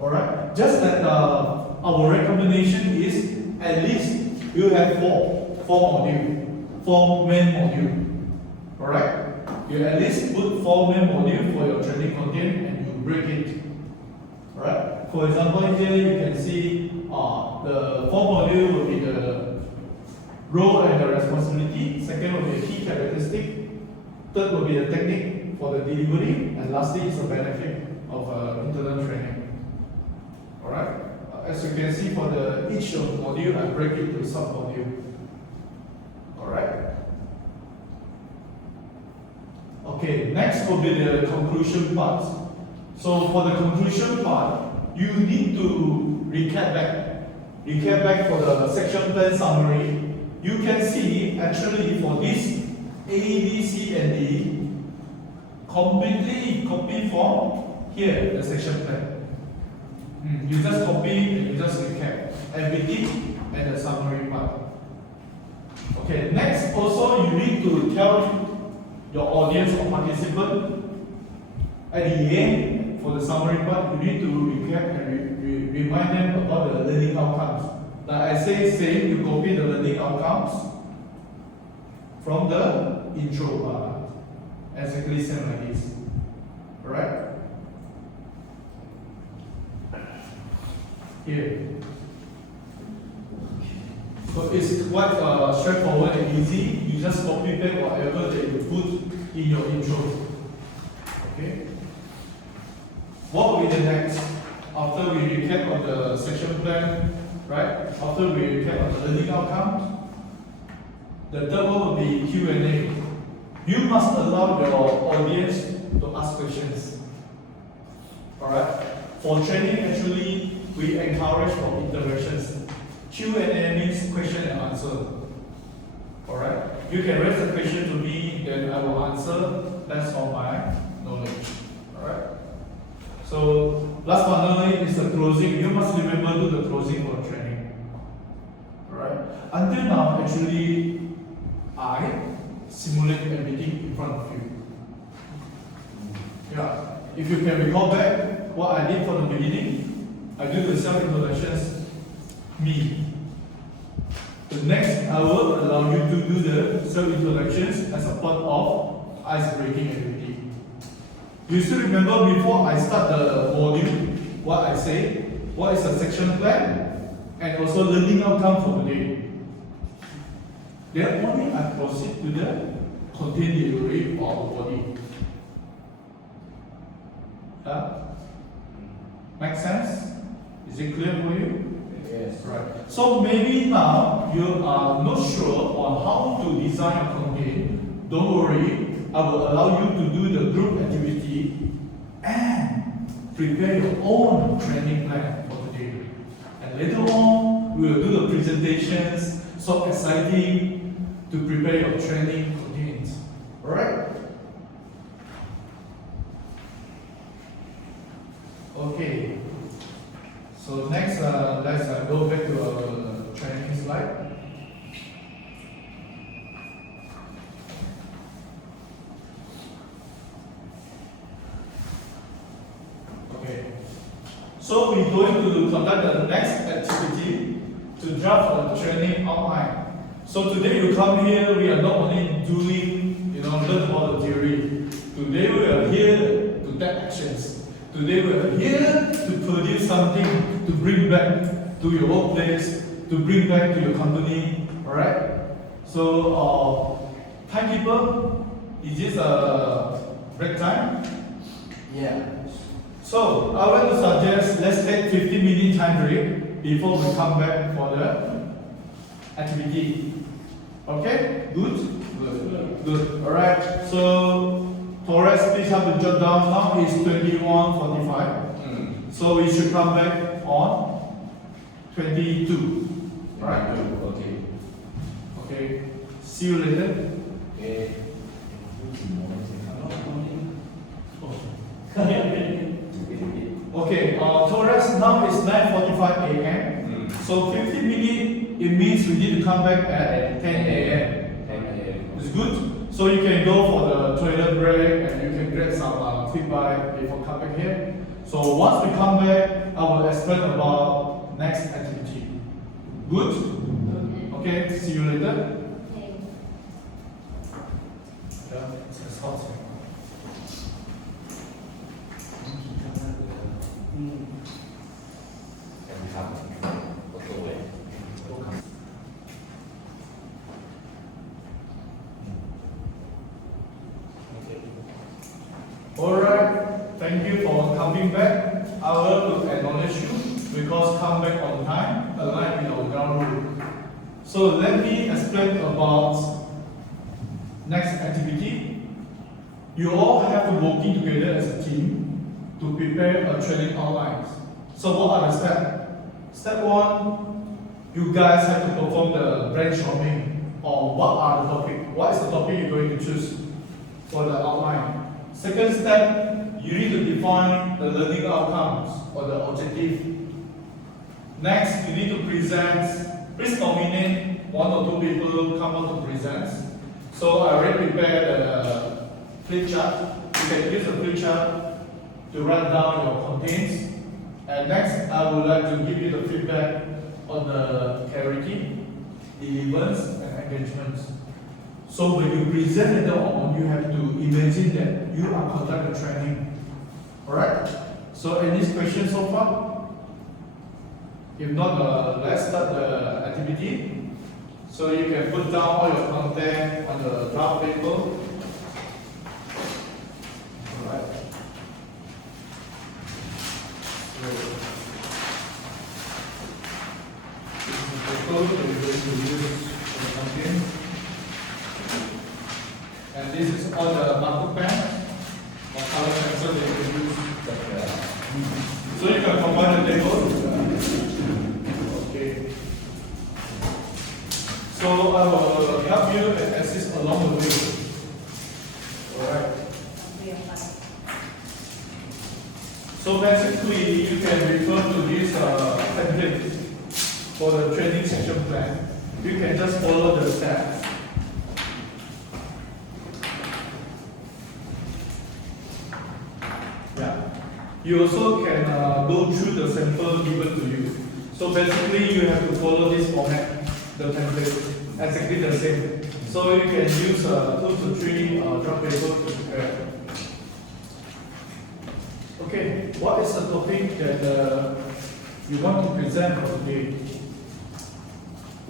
Alright? Just that our recommendation is at least you have four main module. Alright? You at least put 4 main module for your training content and you break it. Alright? For example, here you can see the 4 module will be the role and the responsibility. Second will be a key characteristic. Third will be a technique for the delivery. And lastly is the benefit of internal training. Alright? As you can see for each of the module, I break it to sub-module. Alright? Okay, next will be the conclusion part. So for the conclusion part, you need to recap back for the section plan summary. You can see actually for this A, B, C, and D, completely copy from here, the section plan. You just copy and you just recap everything and the summary part. Okay, next also you need to tell your audience or participant at the end for the summary part, you need to recap and remind them about the learning outcomes. Like I say, same, you copy the learning outcomes from the intro part. Exactly same like this. Alright? Here. So it's quite straightforward and easy. You just copy back whatever that you put in your intro. Okay? What will be the next? After we recap on the section plan, right? After we recap on the learning outcomes, the third one will be Q&A. You must allow your audience to ask questions. Alright? For training, actually, we encourage for interactions. Q&A means question and answer. Alright? You can raise a question to me, then I will answer based on my knowledge. Alright? So, last but not least is the closing. You must remember to do the closing for training. Alright? Until now, actually, I simulate everything in front of you. Yeah. If you can recall back what I did from the beginning, I do the self-introductions, me. The next, I will allow you to do the self-introductions as a part of ice-breaking activity. You still remember before I start the module, what I say, what is a section plan, and also learning outcome for today. Then only I proceed to the content delivery of the body. Make sense? Is it clear for you? Yes. Right. So maybe now you are not sure on how to design a content. Don't worry, I will allow you to do the group activity and prepare your own training plan for today. And later on, we will do the presentations, so exciting to prepare your training content. Alright? Okay. So next, let's go back to our training slide. Okay. So we're going to conduct the next activity to draft a training outline. So today you come here, we are not only doing, learn about the theory. Today we are here to take actions. Today we are here to produce something to bring back to your workplace, to bring back to your company. Alright? So, timekeeper, is this a break time? Yeah. So, I want to suggest let's take 15-minute time break before we come back for the activity. Okay? Good? Good. Alright, so Torres, please have to jot down. Now it's 21:45. So we should come back on 22. Alright? Okay. Okay. See you later. Okay. Okay, Torres, now it's 9:45 a.m. So 15 minutes, it means we need to come back at 10 a.m. 10 a.m. It's good. So you can go for the toilet break and you can get some feedback before come back here. So once we come back, I will explain about next activity. Good? Okay, see you later. Okay. Yeah, it's hot. Em thăm có cơ hội. Alright, thank you for coming back. I will to acknowledge you because come back on time, aligned with our ground rule. So let me explain about next activity. You all have to working together as a team to prepare a training outline. So what are the steps? Step 1, you guys have to perform the brainstorming on what are the topic. What is the topic you're going to choose for the outline? Second step, you need to define the learning outcomes or the objective. Next, you need to present. Please nominate 1 or 2 people come out to present. So I already prepared the flip chart. You can use the flip chart to write down your contents. And next, I would like to give you the feedback on the clarity, relevance, and engagement. So when you present later on, you have to imagine that you are conducting training. Alright? So any questions so far? If not, let's start the activity. So you can put down all your content on the draft paper. Alright. So this is the paper that we're going to use for the content. And this is all the marker pen or color pencil that you can use. So you can combine the table. Okay. So I will help you and assist along the way. Alright. So basically, you can refer to this template for the training session plan. You can just follow the steps. Yeah. You also can go through the sample given to you. So basically, you have to follow this format, the template, exactly the same. So you can use 2 to 3 draft paper to prepare. Okay, what is the topic that you want to present for today?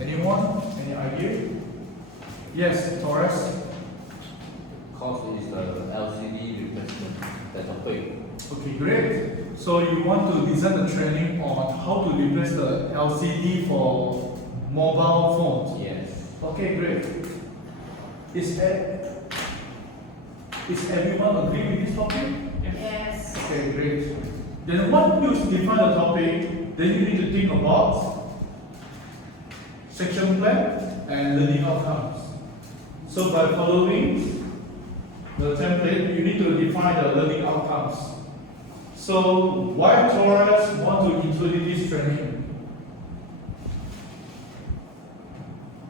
Anyone? Any idea? Yes, Taurus. Course is the LCD replacement. The topic. Okay, great. So you want to design the training on how to replace the LCD for mobile phones. Yes. Okay, great. Is everyone agree with this topic? Yes. Okay, great. Then once you define the topic, then you need to think about section plan and learning outcomes. So by following the template, you need to define the learning outcomes. So why Taurus want to introduce this training?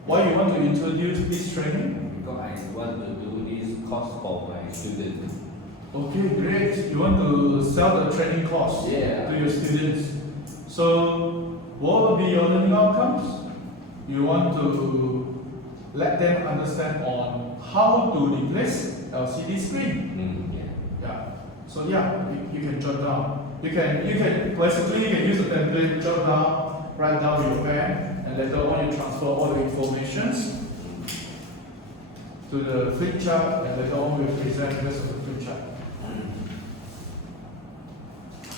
Why you want to introduce this training? Because I want to do this course for my students. Okay, great. You want to sell the training course Yeah. to your students. So what will be your learning outcomes? You want to let them understand on how to replace LCD screen. Yeah. Yeah. So yeah, you can jot down. You can basically you can use the template, jot down, write down your pen, and later on you transfer all the informations to the flip chart, and later on we present the rest of the flip chart.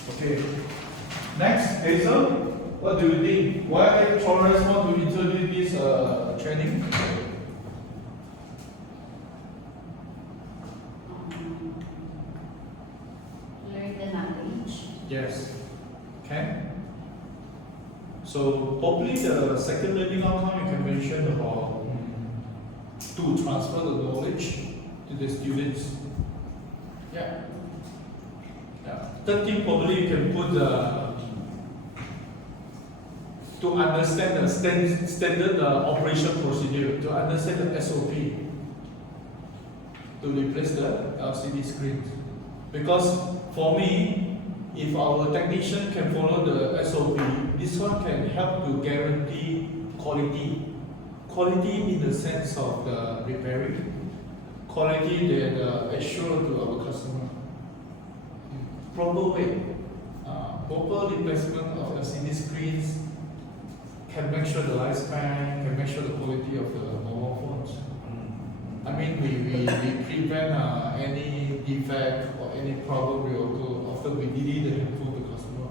Okay. Next, Hazel, what do you think? Why Taurus want to introduce this training? Learn the knowledge. Yes. Okay. So hopefully the second learning outcome you can mention about to transfer the knowledge to the students. Yeah. Yeah. Third thing probably you can put the to understand the standard operation procedure, to understand the SOP, to replace the LCD screen. Because for me, if our technician can follow the SOP, this one can help to guarantee quality. Quality in the sense of the repairing, quality that assure to our customer. Proper way, proper replacement of LCD screens can make sure the lifespan, can make sure the quality of the mobile phones. I mean, we prevent any defect or any problem we occur after we deliver the handphone to customer.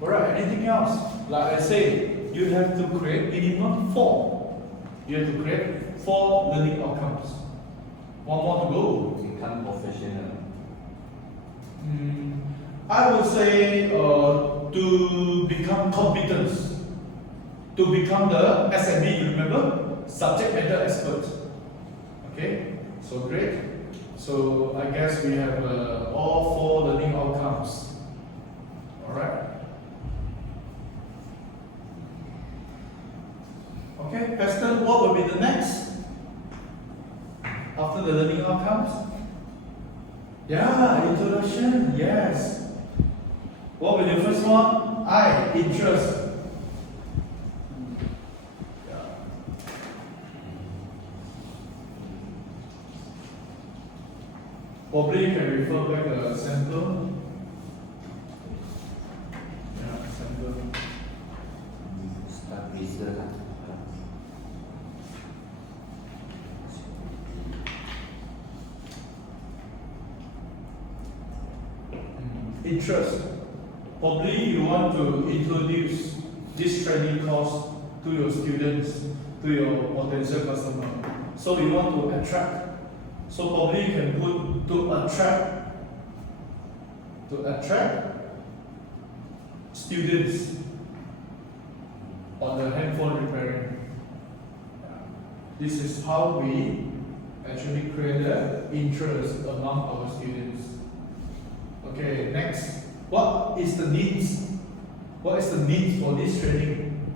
Alright, anything else? Like I say, you have to create minimum 4. You have to create 4 learning outcomes. One more to go. Become professional. I would say to become competent, to become the SME, you remember? Subject matter expert. Okay, so great. So I guess we have all 4 learning outcomes. Alright. Okay, Pastor, what will be the next? After the learning outcomes? Yeah, introduction, yes. What will be the first one? I, interest. Probably you can refer back the sample. Yeah, sample. Start research. Interest. Probably you want to introduce this training course to your students, to your potential customer. So you want to attract. So probably you can put to attract students on the handphone repairing. This is how we actually create the interest among our students. Okay, next. What is the needs? What is the need for this training?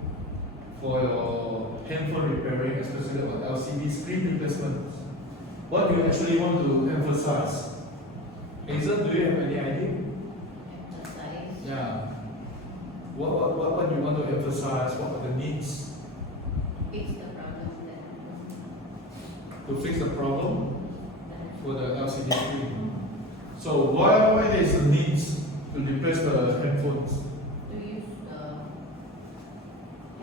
For your handphone repairing, especially on LCD screen replacement. What do you actually want to emphasize? Hazel, do you have any idea? Emphasize. Yeah. What do you want to emphasize? What are the needs? Fix the problem To fix the problem for the LCD screen. So why there is a need to replace the headphones? to use the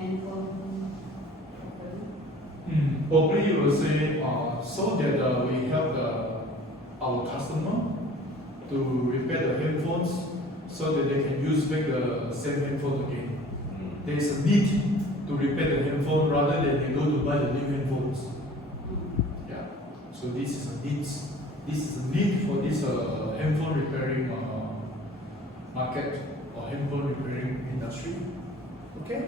handphone properly. Probably you will say so that we help our customer to repair the headphones so that they can use back the same headphone again. There is a need to repair the headphone rather than they go to buy the new headphones. Yeah. So this is a need. This is a need for this handphone repairing market or handphone repairing industry. Okay.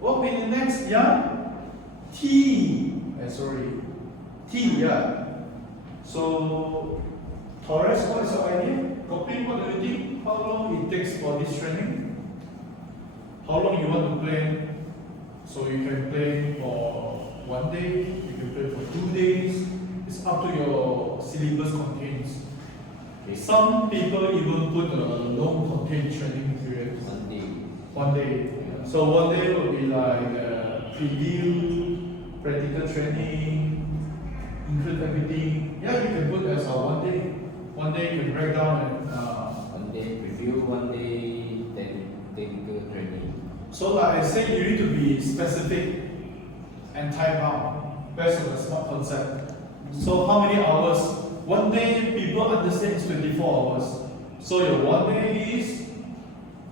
What will be the next? Yeah. T. T. Yeah. So, Torres, what is your idea? Copy. What do you think? How long it takes for this training? How long you want to plan? So you can play for 1 day. You can play for 2 days. It's up to your syllabus contains. Some people even put a long content training period. 1 day. 1 day. So 1 day will be like preview, practical training, include everything. Yeah, you can put as a 1 day. 1 day you can break down and 1 day preview, 1 day technical training. so like I say, you need to be specific and time bound based on the smart concept. So how many hours? 1 day people understand is 24 hours. So your 1 day is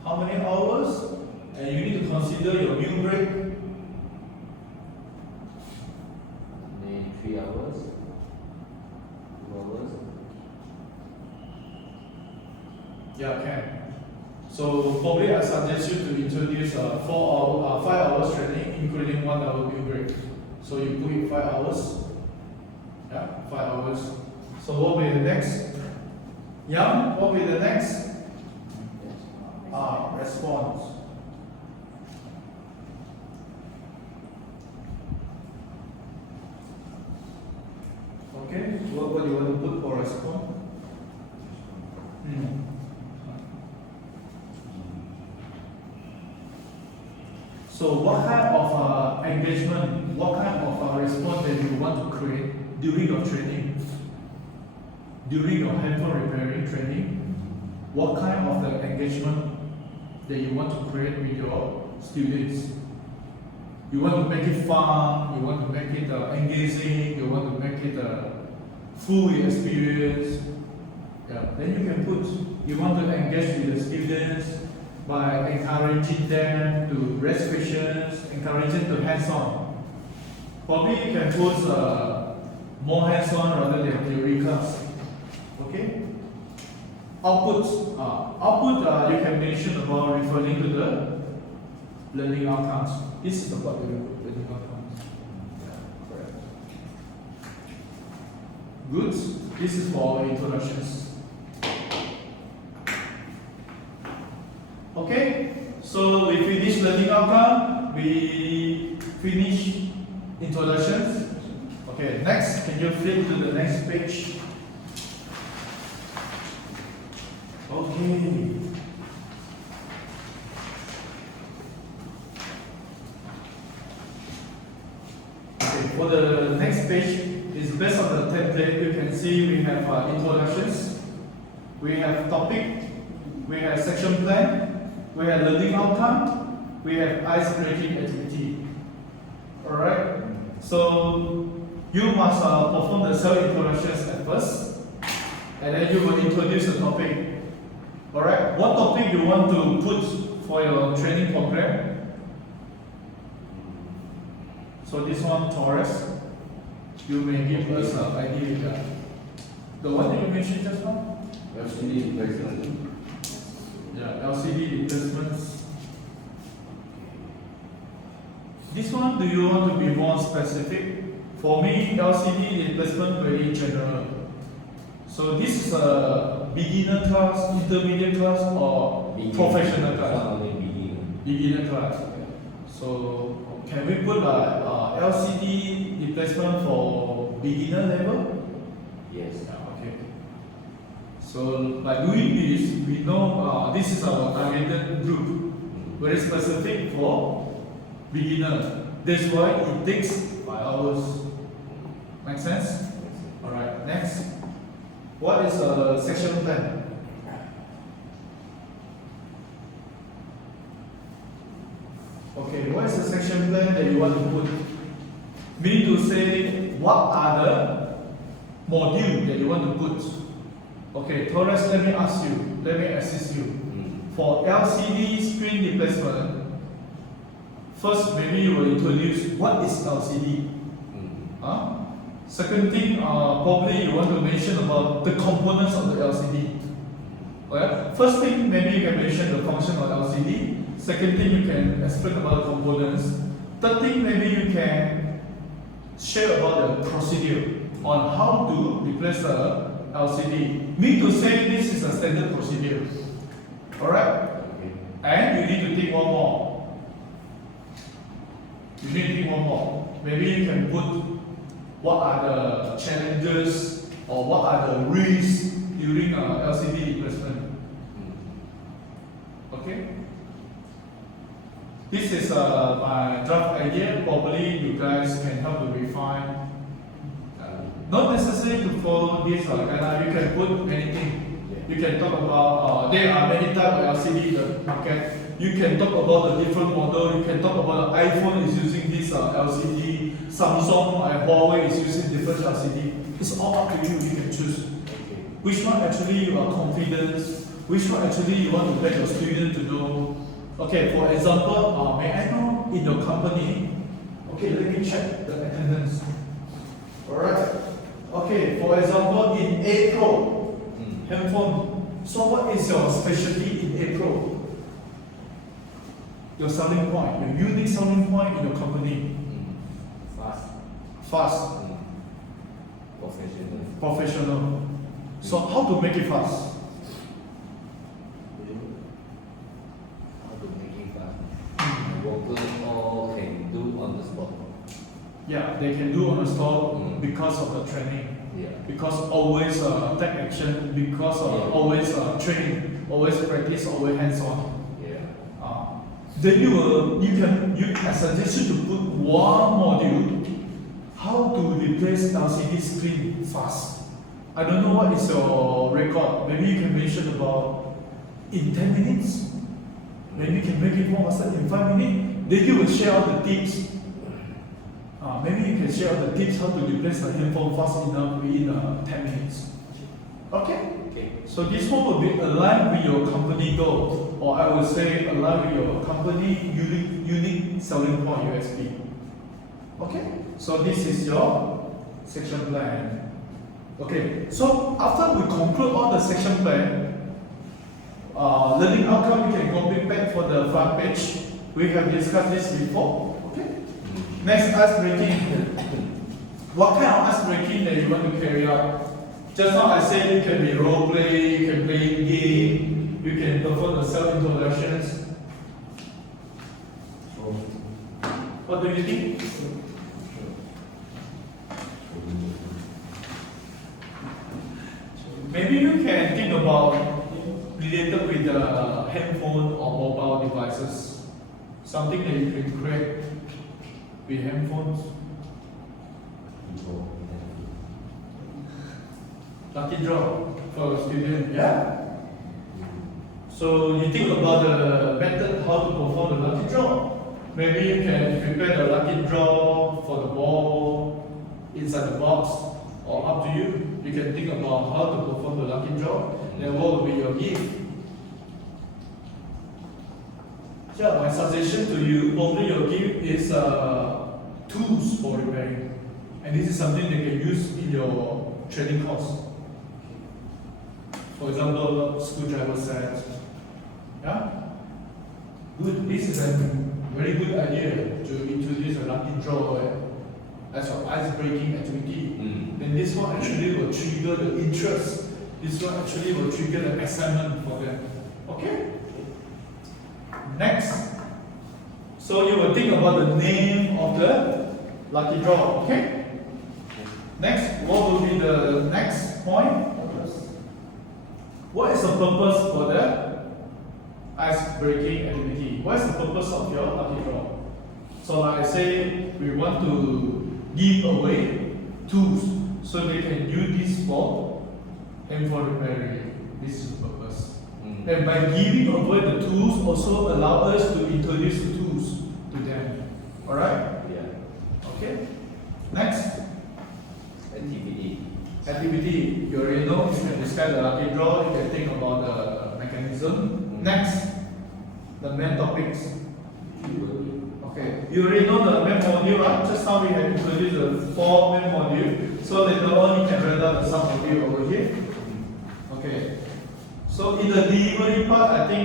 how many hours? And you need to consider your meal break. 3 hours, 2 hours. Yeah, can. So probably I suggest you to introduce 5 hours training, including 1 hour meal break. So you put in 5 hours. Yeah, 5 hours. So what will be the next? Yeah, what will be the next? Response. What do you want to put for response? So what kind of engagement, what kind of response that you want to create during your training? During your handphone repairing training, what kind of the engagement that you want to create with your students? You want to make it fun, you want to make it engaging, you want to make it a full experience. Yeah, then you can put, you want to engage with the students by encouraging them to raise questions, encouraging to hands-on. Probably you can put more hands-on rather than theory class. Okay? Output, you can mention about referring to the learning outcomes. This is about the learning outcomes. Yeah, correct. Good. This is for our introductions. Okay, so we finish learning outcome, we finish introductions. Okay, next, can you flip to the next page? Okay. Okay, for the next page, is based on the template. You can see we have introductions, we have topic, we have section plan, we have learning outcome, we have ice-breaking activity. Alright? So you must perform the self-introductions at first, and then you will introduce the topic. Alright? What topic you want to put for your training program? So this one, Taurus. You may give us an idea. The one that you mentioned just now? LCD replacement. Yeah, LCD replacements. This one, do you want to be more specific? For me, LCD replacement very general. So this is a beginner class, intermediate class, or professional class? Beginner class. So can we put LCD replacement for beginner level? Yes. Okay. So by doing this, we know this is our targeted group, very specific for beginner. That's why it takes 5 hours. Make sense? Alright, next. What is a section plan? Okay, what is the section plan that you want to put? Meaning to say, what are the modules that you want to put? Okay, Taurus, let me ask you, let me assist you. For LCD screen replacement, first maybe you will introduce what is LCD. Second thing, probably you want to mention about the components of the LCD. Okay? First thing, maybe you can mention the function of LCD. Second thing, you can explain about the components. Third thing, maybe you can share about the procedure on how to replace the LCD. Mean to say this is a standard procedure. Alright? Okay. And you need to think one more. You need to think one more. Maybe you can put what are the challenges or what are the risks during LCD replacement. Okay? This is my draft idea. Probably you guys can help to refine. Not necessary to follow this guideline. You can put anything. You can talk about there are many types of LCD in the market. You can talk about the different model. You can talk about iPhone is using this LCD. Samsung and Huawei is using different LCD. It's all up to you. You can choose which one actually you are confident. Which one actually you want to let your student to know. Okay, for example, may I know in your company? Okay, let me check the attendance. Alright. Okay, for example, in April, handphone. So what is your specialty in April? Your selling point, your unique selling point in your company. Fast. Professional. So how to make it fast? Workers all can do on the spot. Yeah, they can do on the spot because of the training. Yeah. Because always take action, because Yeah. always train, always practice, always hands-on. Yeah. Then I suggest you to put one module, how to replace LCD screen fast. I don't know what is your record. Maybe you can mention about in 10 minutes. Maybe you can make it more faster in 5 minutes. Then you will share all the tips. Maybe you can share all the tips how to replace the handphone fast enough within 10 minutes. Okay? Okay. So this one will be aligned with your company goal, or I would say aligned with your company unique selling point USP. Okay? So this is your section plan. Okay, so after we conclude all the section plan, learning outcome we can copy back for the front page. We have discussed this before. Okay. Next, ice breaking. What kind of ice breaking that you want to carry out? Just now I said you can be role play, you can play game, you can perform the self introductions. What do you think? Maybe you can think about related with the handphone or mobile devices. Something that you can create with handphones. Lucky draw for a student, yeah? So you think about the method how to perform the lucky draw. Maybe you can prepare the lucky draw for the ball inside the box, or up to you. You can think about how to perform the lucky draw. Then what will be your gift? Yeah, my suggestion to you, probably your gift is tools for repairing. And this is something that you can use in your training course. For example, screwdriver set. Yeah? Good. This is a very good idea to introduce a lucky draw as an ice-breaking activity. Then this one actually will trigger the interest. This one actually will trigger the excitement for them. Okay? Next. So you will think about the name of the lucky draw. Okay? Next, what will be the next point? What is the purpose for the ice-breaking activity? What is the purpose of your lucky draw? So like I say, we want to give away tools so they can use this for handphone repairing. This is the purpose. And by giving away the tools also allow us to introduce the tools to them. Alright? Yeah. Okay? Next. Activity. You already know, you can describe the lucky draw, you can think about the mechanism. Next. The main topics. Okay. You already know the main module, right? Just now we have introduced the 4 main modules. So later on you can write down the sub module over here. Okay. So in the delivery part, I think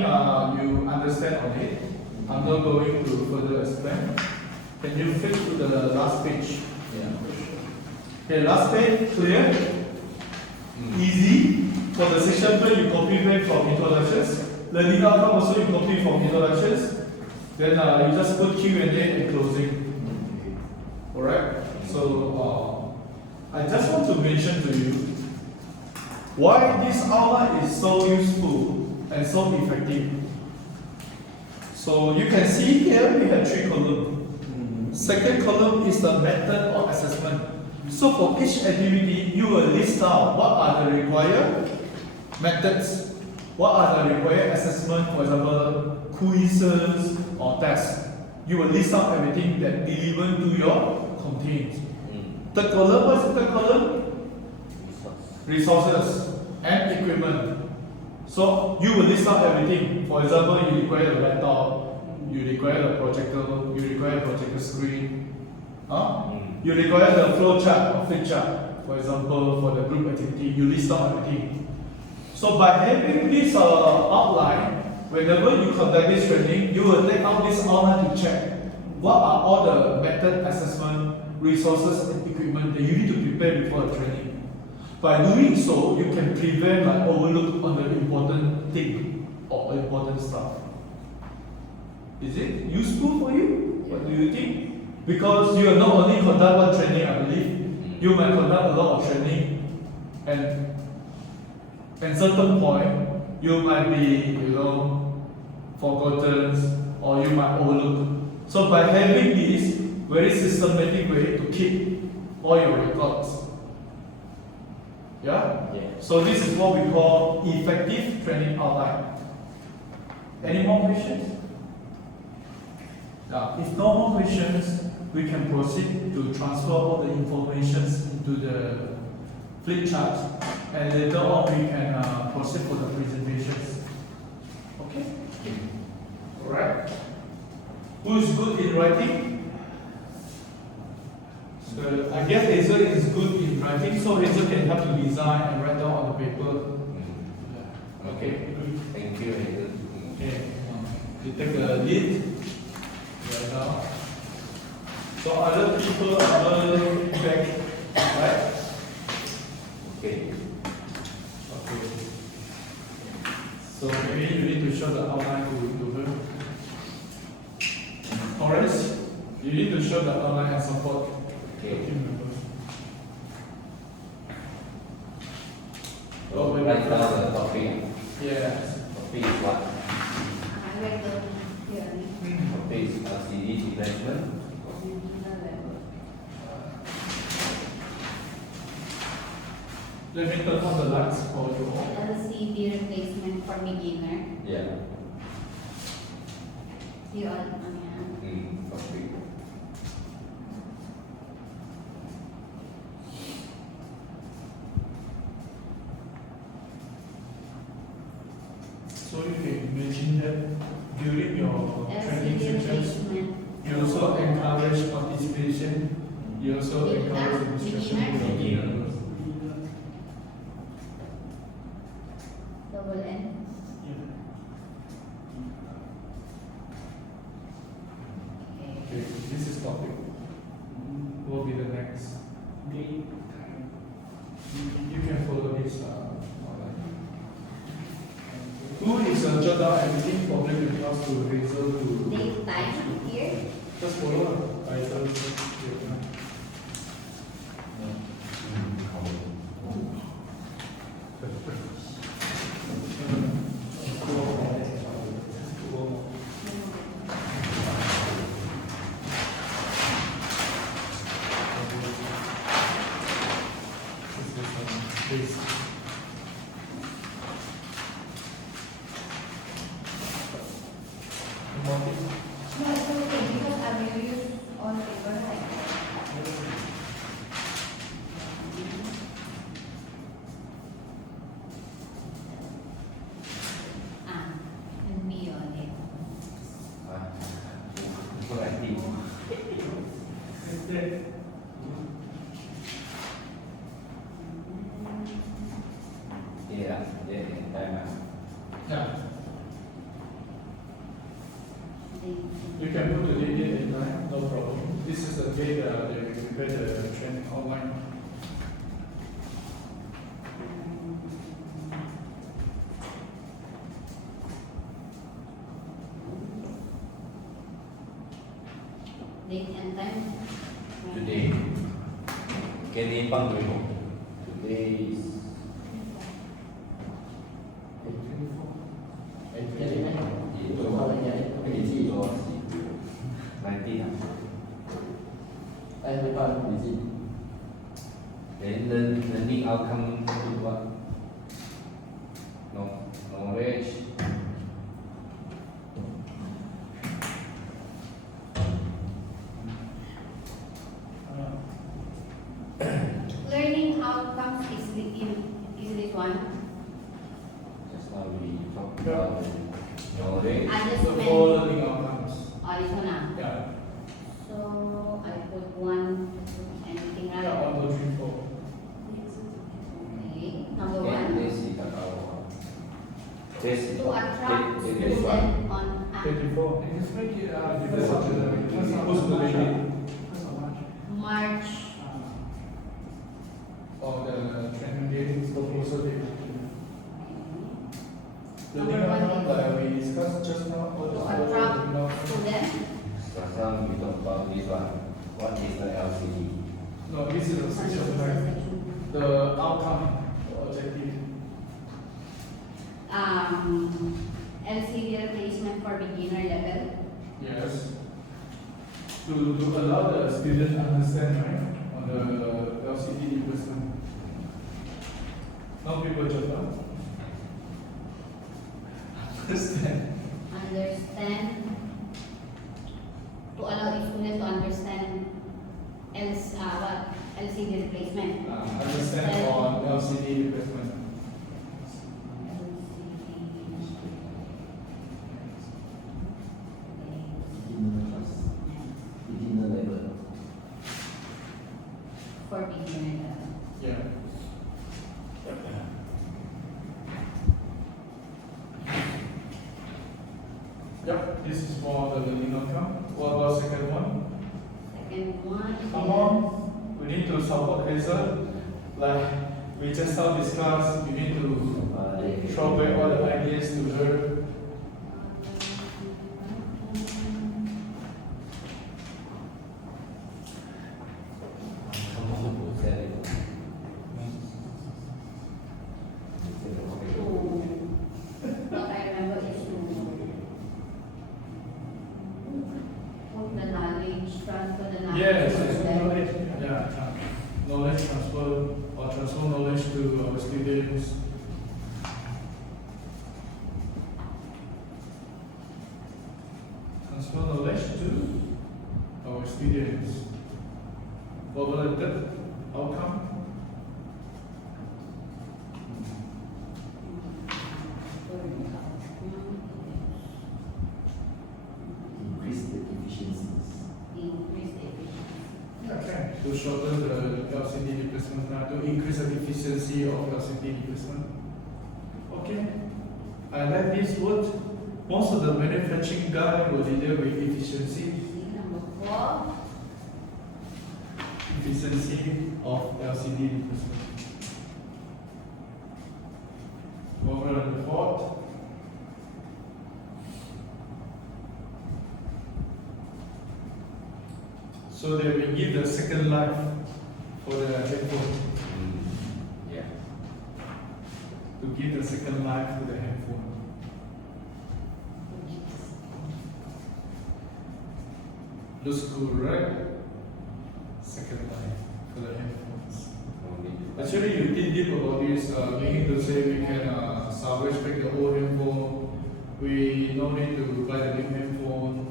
you understand already. I'm not going to further explain. Can you flip to the last page? Yeah. Okay, last page, clear? Easy. For the section plan, you copy back from introductions. Learning outcome also you copy from introductions. Then you just put Q&A and closing. Alright? So I just want to mention to you why this outline is so useful and so effective. So you can see here we have 3 columns. Second column is the method of assessment. So for each activity, you will list out what are the required methods, what are the required assessment, for example, quizzes or tests. You will list out everything that delivered to your content. Third column, what's the third column? Resources and equipment. So you will list out everything. For example, you require a laptop, you require a projector, you require a projector screen. You require the flow chart or flip chart. For example, for the group activity, you list out everything. So by having this outline, whenever you conduct this training, you will take out this outline to check what are all the method, assessment, resources, and equipment that you need to prepare before the training. By doing so, you can prevent overlook on the important thing or important stuff. Is it useful for you? What do you think? Because you are not only conduct one training, I believe, you might conduct a lot of training and certain point you might be, forgotten or you might overlook. So by having this very systematic way to keep all your records. Yeah? Yeah. So this is what we call effective training outline. Any more questions? If no more questions, we can proceed to transfer all the information into the flip chart, and later on we can proceed for the presentations. Okay? Alright. Who is good in writing? So I guess Hazel is good in writing, so Hazel can help to design and write down on the paper. Okay, good. Thank you, Hazel. Okay, you take the lead. Right now. So other people are feedback, right? Okay. Okay. So maybe you need to show the outline to her. Horace, you need to show the outline and support Okay. team members. So write down the topic. Yes. Topic is what? I read the theory. Topic is LCD replacement. Let me turn on the lights for you all. LCD replacement for beginner. Yeah. You all, yeah. Topic. So you can imagine that during your training LCD sessions, replacement. you also encourage participation. You also encourage Beginner. discussion with your Beginner. members. Double N. Okay, this is topic. What will be the next? Date, time. You can follow this outline. Who is jot down everything? Probably will ask to Hazel to Date, time here. just follow Hazel. Please. No, it's okay because I will use all paper like and be on it. Writing. Yeah, time. Yeah, Date. you can put the date and time, no problem. This is the date that we prepare the training online. Date and time. Today. Can you Today is 19. Then learning outcome to what? No, knowledge. Learning outcomes is this one. Just now we talked about knowledge. I just The meant four learning outcomes. this one. Yeah, So I put 1, 2, anything yeah, right? 1, 2, 3, 4. Okay. Number And 1. this is about this. To attract This students one. on 24. Just make it, That's what who's the lady? March. Or the training date, proposal date. The Number learning one outcome that we discussed just now, all To the attract students. So now we talk about this one. What is the LCD? No, this is the section, right? The outcome. LCD replacement for beginner level. Yes. To allow the student understand, right, on the LCD replacement. Some people just don't understand. Understand. To allow the student to understand LCD replacement. Understand on LCD replacement. Beginner level. For beginner level. Yeah. Yep, this is for the learning outcome. What about second one? Second one. Come on, we need to support Hazel. Like we just now discussed, we need to throw away all the ideas to her. What I remember is to put the knowledge, transfer the knowledge. Yes, to it's them. knowledge. Yeah, knowledge transfer or transfer knowledge to our students. Transfer knowledge to our students. What was the third outcome? Increase the efficiencies. Increase the efficiency. Okay. To shorten the LCD replacement time, to increase the efficiency of LCD replacement. Okay. I like this word. Most of the manufacturing guy will deal with efficiency. Number 4. Efficiency of LCD replacement. Over on the fourth. So they will give the second life for the headphone. Yeah. To give the second life to the headphone. Looks good, right? Second life for the headphones. Actually, you did deep about this, meaning to say we can salvage back the old headphone. We no need to buy the new headphone.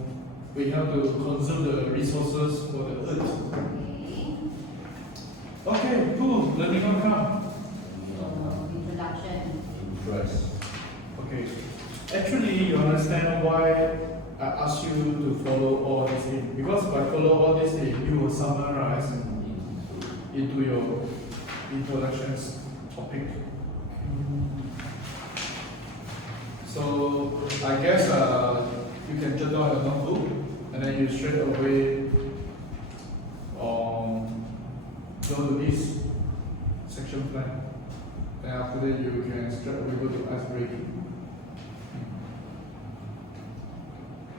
We have to conserve the resources for the earth. Okay. Okay, cool. Learning outcome. Introduction. Interest. Okay. Actually, you understand why I asked you to follow all these things. Because by follow all these things, you will summarize into your introductions topic. So I guess you can jot down your notebook and then you straight away go to this section plan. Then after that you can straight away go to ice breaking.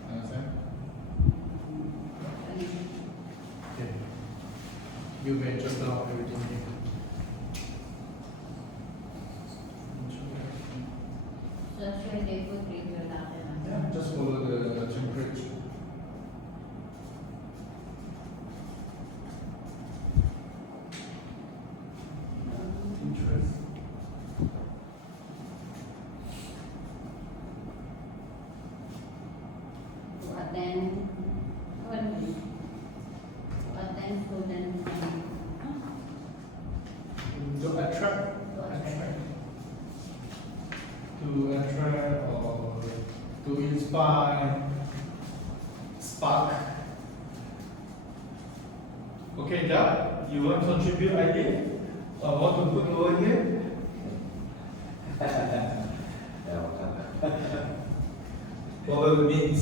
Understand? Okay. You may jot down everything here. So should they put introduction? Yeah, just follow the temperature. Interest. To attend. To attend students and To attract. To attract or to inspire, spark. Okay, Doug, you want to contribute idea? Or what to put over here? What it means?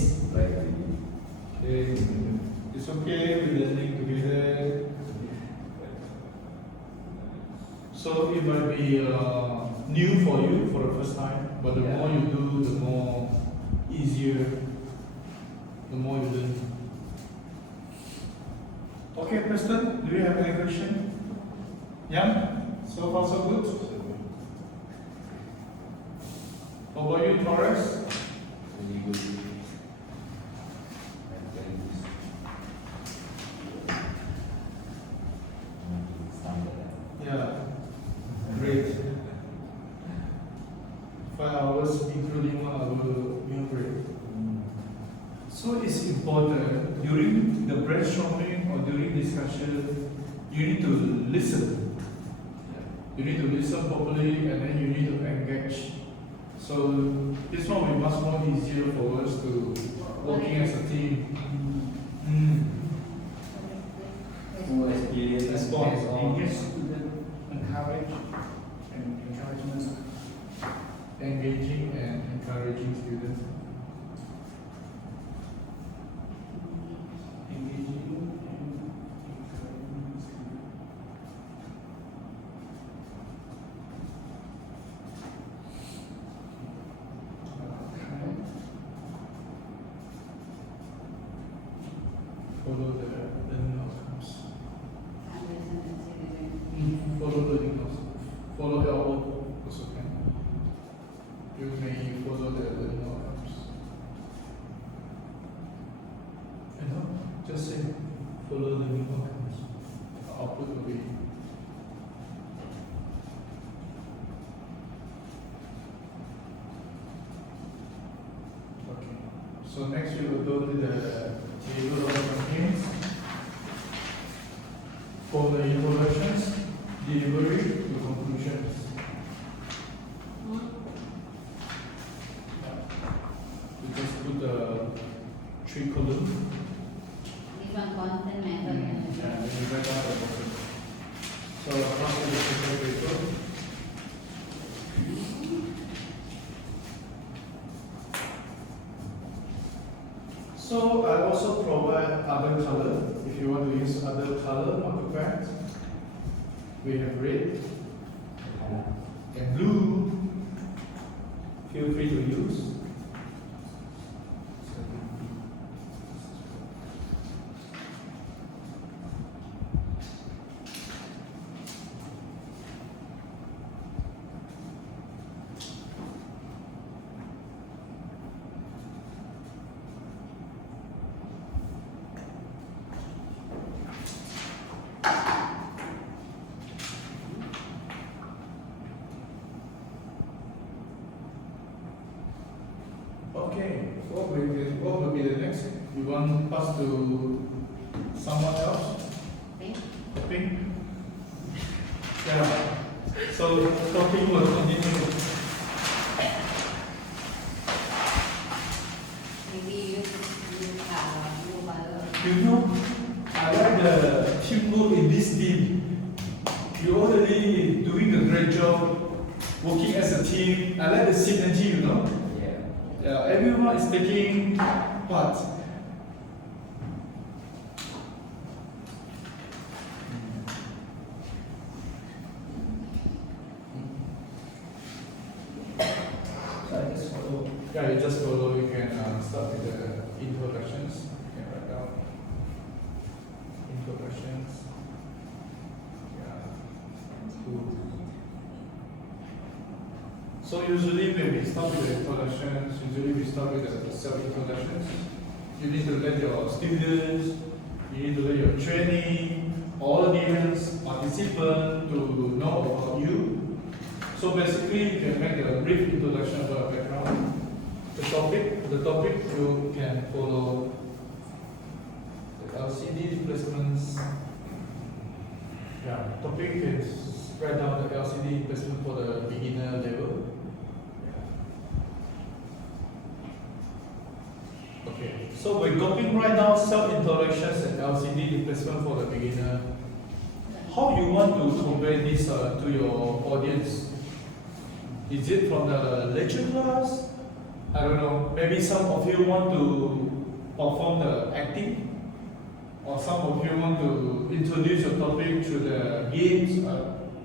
It's okay, we're learning together. So it might be new for you for the first time, but the more you do, the more easier, the more you learn. Okay, Preston, do you have any question? Yeah? So far so good? How about you, Taurus? Really good. And then this. Standard. Yeah, great. 5 hours, including 1 hour meal break. So it's important during the brainstorming or during discussion, you need to listen. You need to listen properly and then you need to engage. So this one will be much more easier for us to working as a team. Full experience. Response. Engage student, encourage, and encouragement. Engaging and encouraging students. Engaging and encouraging student. Okay. Follow the learning outcomes. Understand. Follow learning outcomes. Follow your own also can. You may follow the learning outcomes. And no, just say follow learning outcomes. The output will be. Okay. So next we will go to the table of contents. For the introductions, delivery to conclusions. We just put the 3 columns. This one content, method, and Yeah, then we write down the bottom. So after the paper paper. So I also provide other color. If you want to use other color marker pads, we have red and blue. Feel free to use. Okay, what will be the next? You want pass to someone else? pink. Pink? Yeah. So talking will continue. Maybe you blue color. You know, I like the teamwork in this team. You already doing a great job working as a team. I like the synergy, you know. Yeah. Everyone is taking part. So I just follow. Yeah, you just follow. You can start with the introductions. You can write down introductions. Yeah. Cool. So usually when we start with the introductions, usually we start with the self-introductions. You need to let your students, you need to let your trainee, audience, participant to know about you. So basically you can make a brief introduction about your background. The topic you can follow the LCD replacements. Yeah, topic is write down the LCD replacement for the beginner level. Okay, so we're copying right now self-introductions and LCD replacement for the beginner. How you want to convey this to your audience? Is it from the lecture class? I don't know. Maybe some of you want to perform the acting, or some of you want to introduce your topic through the games.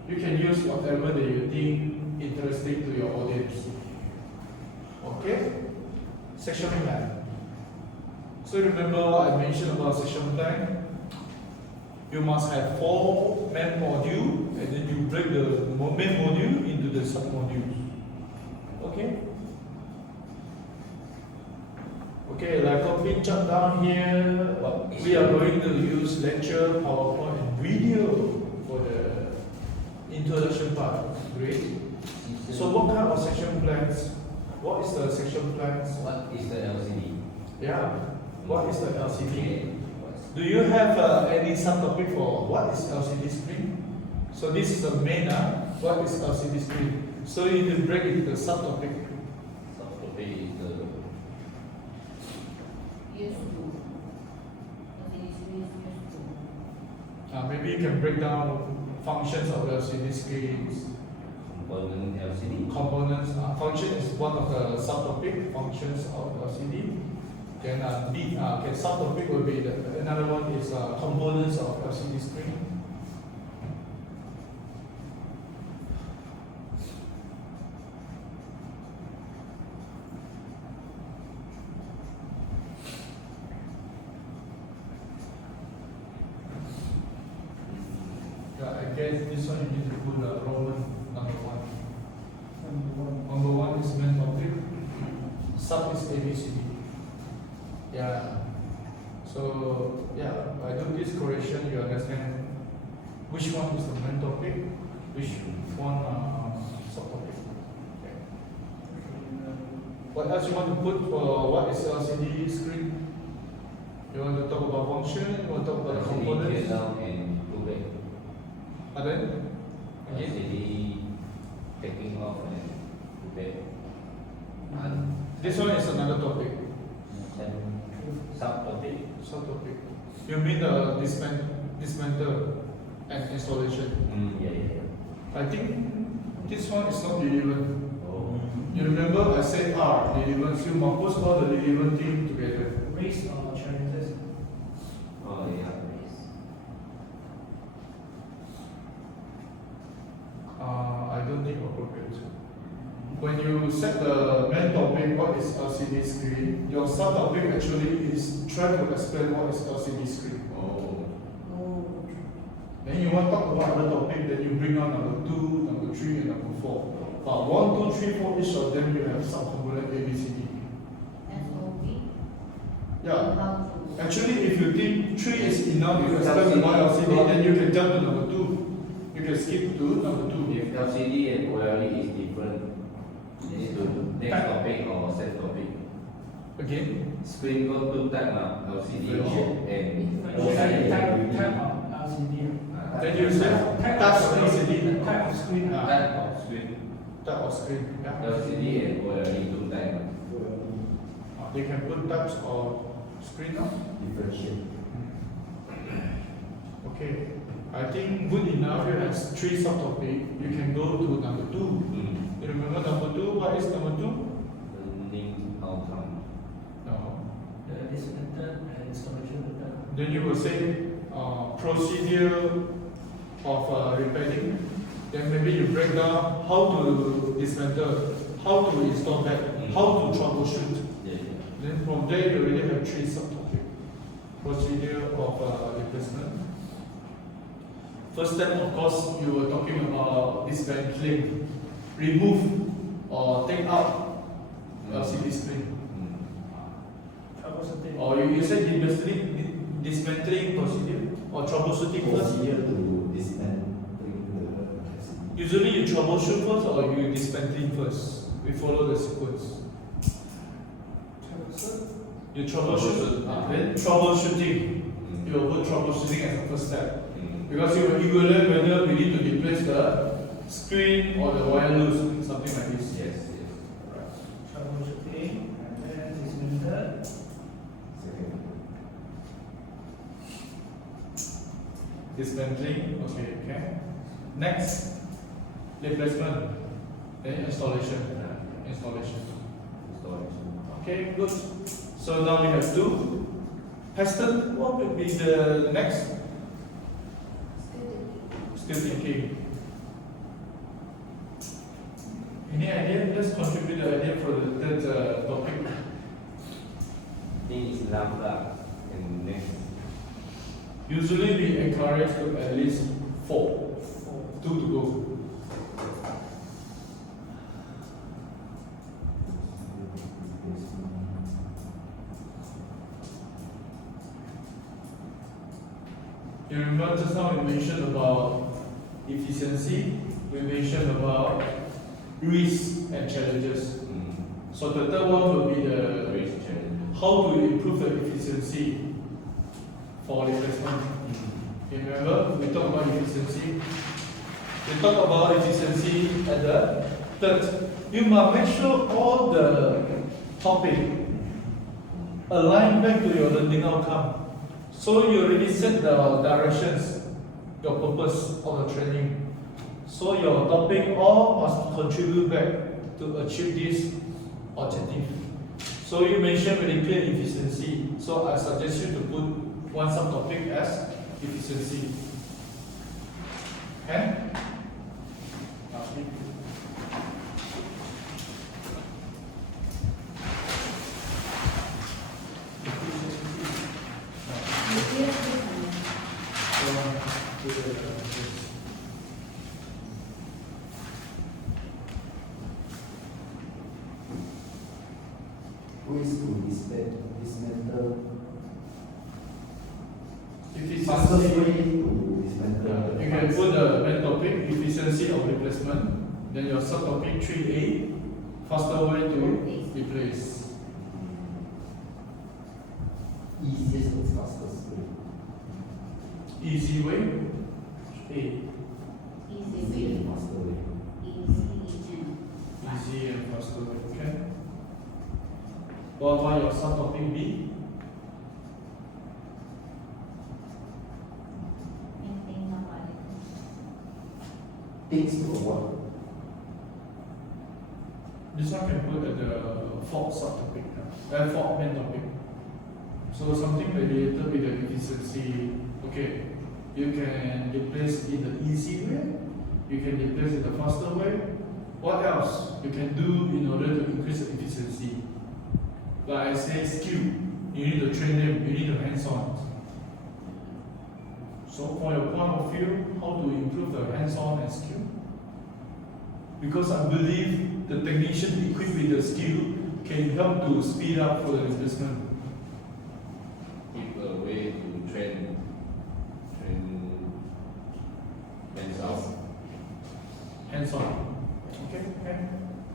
You can use whatever that you think interesting to your audience. Okay? Section plan. So remember what I mentioned about section plan? You must have 4 main modules and then you break the main module into the sub-modules. Okay? Okay, like copy jot down here. We are going to use lecture, PowerPoint, and video for the introduction part. Great. So what kind of section plans? What is the section plans? What is the LCD? Yeah. What is the LCD? Okay. Do you have any subtopic for what is LCD screen? So this is the main. What is LCD screen? So you need to break it the subtopic. Subtopic is the Used to. But it is used to. Maybe you can break down functions of LCD screens. component LCD. Components, function is one of the subtopic functions of LCD. Then subtopic will be another one is components of LCD screen. Yeah, I guess this one you need to put Roman number 1. Number 1 is main topic. Sub is ABCD. Yeah. So yeah, by doing this correction, you understand which one is the main topic, which one subtopic. Okay. What else you want to put for what is LCD screen? You want to talk about function? You want to talk about the components? down and go back. And then again, LCD taking off and go back. And this one is another topic. subtopic. Subtopic. You mean the dismantle and installation? Yeah. I think this one is not relevant. Oh. You remember I said R, relevant. So you must put all the relevant thing together. Race or challenges. Oh yeah. I don't think appropriate. When you set the main topic, what is LCD screen, your subtopic actually is try to explain what is LCD screen. Oh. Oh. Then you want to talk about other topic, then you bring on number 2, number 3, and number 4. But 1, 2, 3, 4, each of them you have subcomponent ABCD. SOP. Yeah. How to. Actually, if you think 3 is enough, you explain about LCD, then you can jump to number 2. You can skip to number 2. If LCD and OLED is different, this to next topic or set topic. Again, Screen got two type now, LCD or and Type of LCD. then you say touch LCD, Type of screen. type of screen. touch or screen. Yeah. LCD and OLED two type. They can put touch or screen now. Differentiate. Okay. I think good enough. You have 3 subtopic. You can go to number 2. You remember number 2? What is number 2? Learning outcome. No. The dismantle and installation method. Then you will say procedure of repairing. Then maybe you break down how to dismantle, how to install back, how to troubleshoot. Yeah. Then from there you already have 3 subtopic. Procedure of replacement. First step, of course, you were talking about dismantling, remove or take out LCD screen. Troubleshooting. Or you said dismantling procedure or troubleshooting first? Procedure to dismantling the LCD. Usually you troubleshoot first or you dismantling first? We follow the sequence. You troubleshoot, then troubleshooting. You will put troubleshooting as the first step. Because you will evaluate whether we need to replace the screen or the wire loose, something like this. Yes. Troubleshooting and then dismantle. Second. Dismantling, okay. Next, replacement, then installation. Okay, good. So now we have 2. Heston, what would be the next? Still thinking. Any idea? Let's contribute the idea for the third topic. This is lambda and next. Usually we encourage to at least 4. 2 to go. You remember just now we mentioned about efficiency, we mentioned about risks and challenges. So the third one will be the Risk challenge. how to improve the efficiency for replacement. You remember we talked about efficiency. We talked about efficiency at the third. You must make sure all the topic align back to your learning outcome. So you already set the directions, your purpose of the training. So your topic all must contribute back to achieve this objective. So you mentioned very clear efficiency. So I suggest you to put one subtopic as efficiency. Okay? Who is to dismantle? Fastest way to dismantle. You can put the main topic, efficiency of replacement. Then your subtopic 3A, faster way to replace. Easiest and fastest way. Easy way, A. Easy and faster way. Easy and faster way, okay? What about your subtopic B? Things to avoid. This one can put at the fourth subtopic, fourth main topic. So something related with the efficiency. Okay, you can replace in the easy way. You can replace in the faster way. What else you can do in order to increase the efficiency? Like I say, skill. You need to train them. You need to hands-on. So from your point of view, how to improve the hands-on and skill? Because I believe the technician equipped with the skill can help to speed up for the replacement. Give a way to train hands-on. Hands-on. Okay, okay.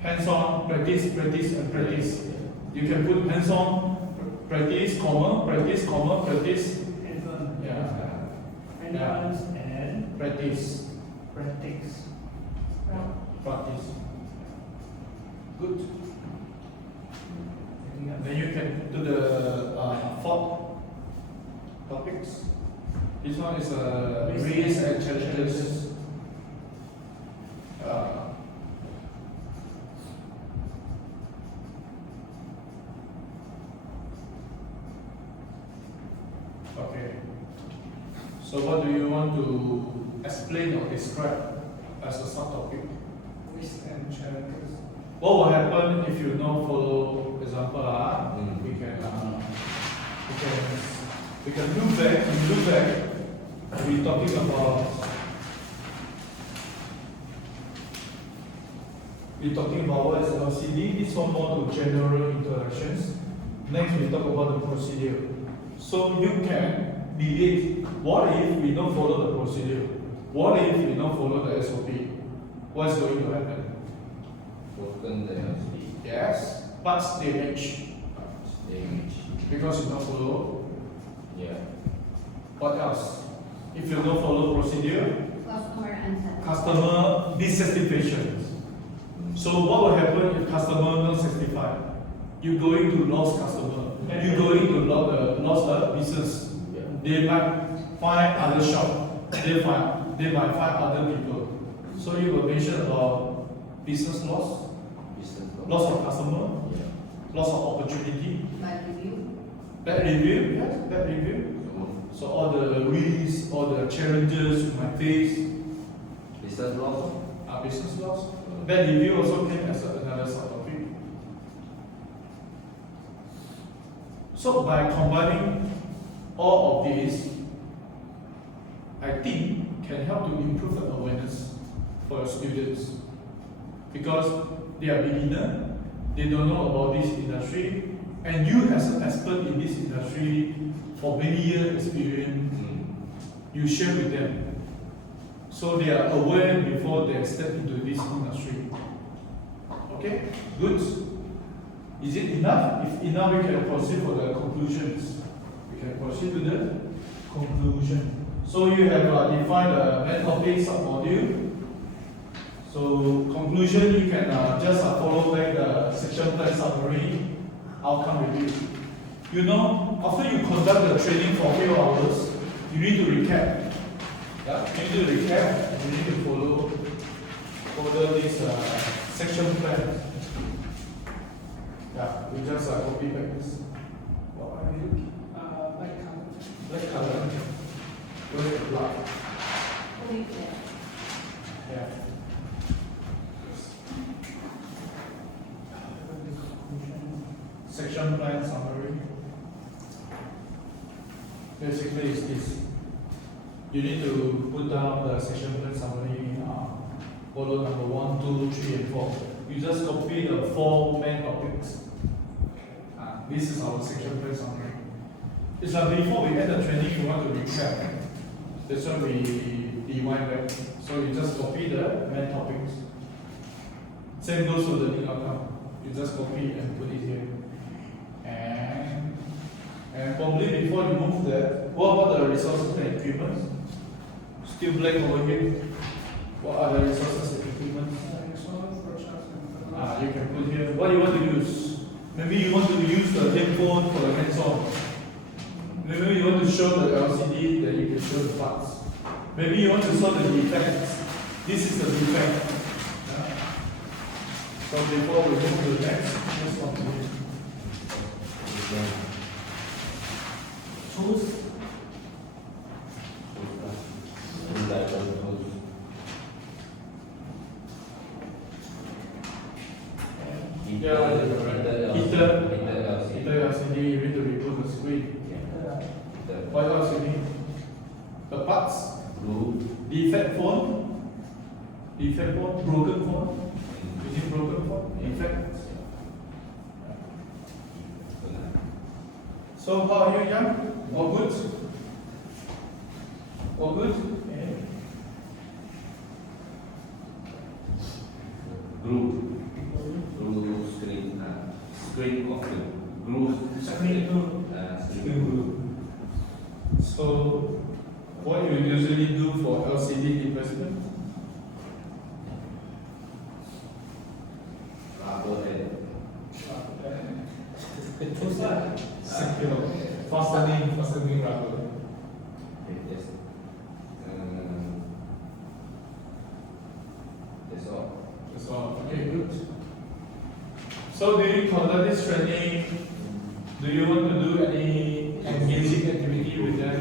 Hands-on, practice, and practice. You can put hands-on, practice, practice. Hands-on. Yeah. Hands-on and Practice. practice. Practice. Good. Then you can do the fourth topics. This one is risks and challenges. Okay. So what do you want to explain or describe as a subtopic? Risk and challenges. What will happen if you don't follow example? We can look back. We're talking about what is LCD. This one more to general interactions. Next we talk about the procedure. So you can delete. What if we don't follow the procedure? What if we don't follow the SOP? What's going to happen? Broken the LCD. Yes, parts damage because you don't follow. Yeah. What else? If you don't follow procedure, Customer answer. customer dissatisfaction. So what will happen if customer not satisfied? You're going to lose customer. You're going to lose the business. Yeah. They might find other shop. They might find other people. So you will mention about business loss, Business loss of customer, Yeah. loss of opportunity, Bad review. yes, bad review. So all the risks, all the challenges you might face, Business loss. business loss. Bad review also came as another subtopic. So by combining all of these, I think can help to improve the awareness for your students. Because they are beginner, they don't know about this industry, and you as an expert in this industry for many years experience, you share with them. So they are aware before they step into this industry. Okay, good. Is it enough? If enough, we can proceed for the conclusions. We can proceed to the conclusion. So you have defined the main topic submodule. So conclusion, you can just follow back the section plan summary, outcome review. You know, after you conduct the training for a few hours, you need to recap. Yeah, you need to recap. You need to follow this section plan. Yeah, we just copy back this. What are you looking? Like Black color. Where's the black? Yeah. Section plan summary. Basically, is this. You need to put down the section plan summary. Follow number 1, 2, 3, and 4. You just copy the 4 main topics. This is our section plan summary. It's like before we end the training, we want to recap. That's why we rewind back. So you just copy the main topics. Same goes for the learning outcome. You just copy and put it here. And probably before you move that, what about the resources and equipment? Still black over here. What are the resources and equipment? You can put here. What do you want to use? Maybe you want to use the handphone for the hands-on. Maybe you want to show the LCD, then you can show the parts. Maybe you want to show the defects. This is the defect. So before we move to the next, just one minute. Tools. Heater LCD, you need to remove the screen. What else you need? The parts. Defect phone. Broken phone. You need broken phone. Defect. So how are you, Yang? All good? All good? Okay. Screen of the group. So, what you usually do for LCD investment? Secure. Fastening rubber. Yes. That's all. That's all. Okay, good. So, do you conduct this training? Do you want to do any engaging activity with them?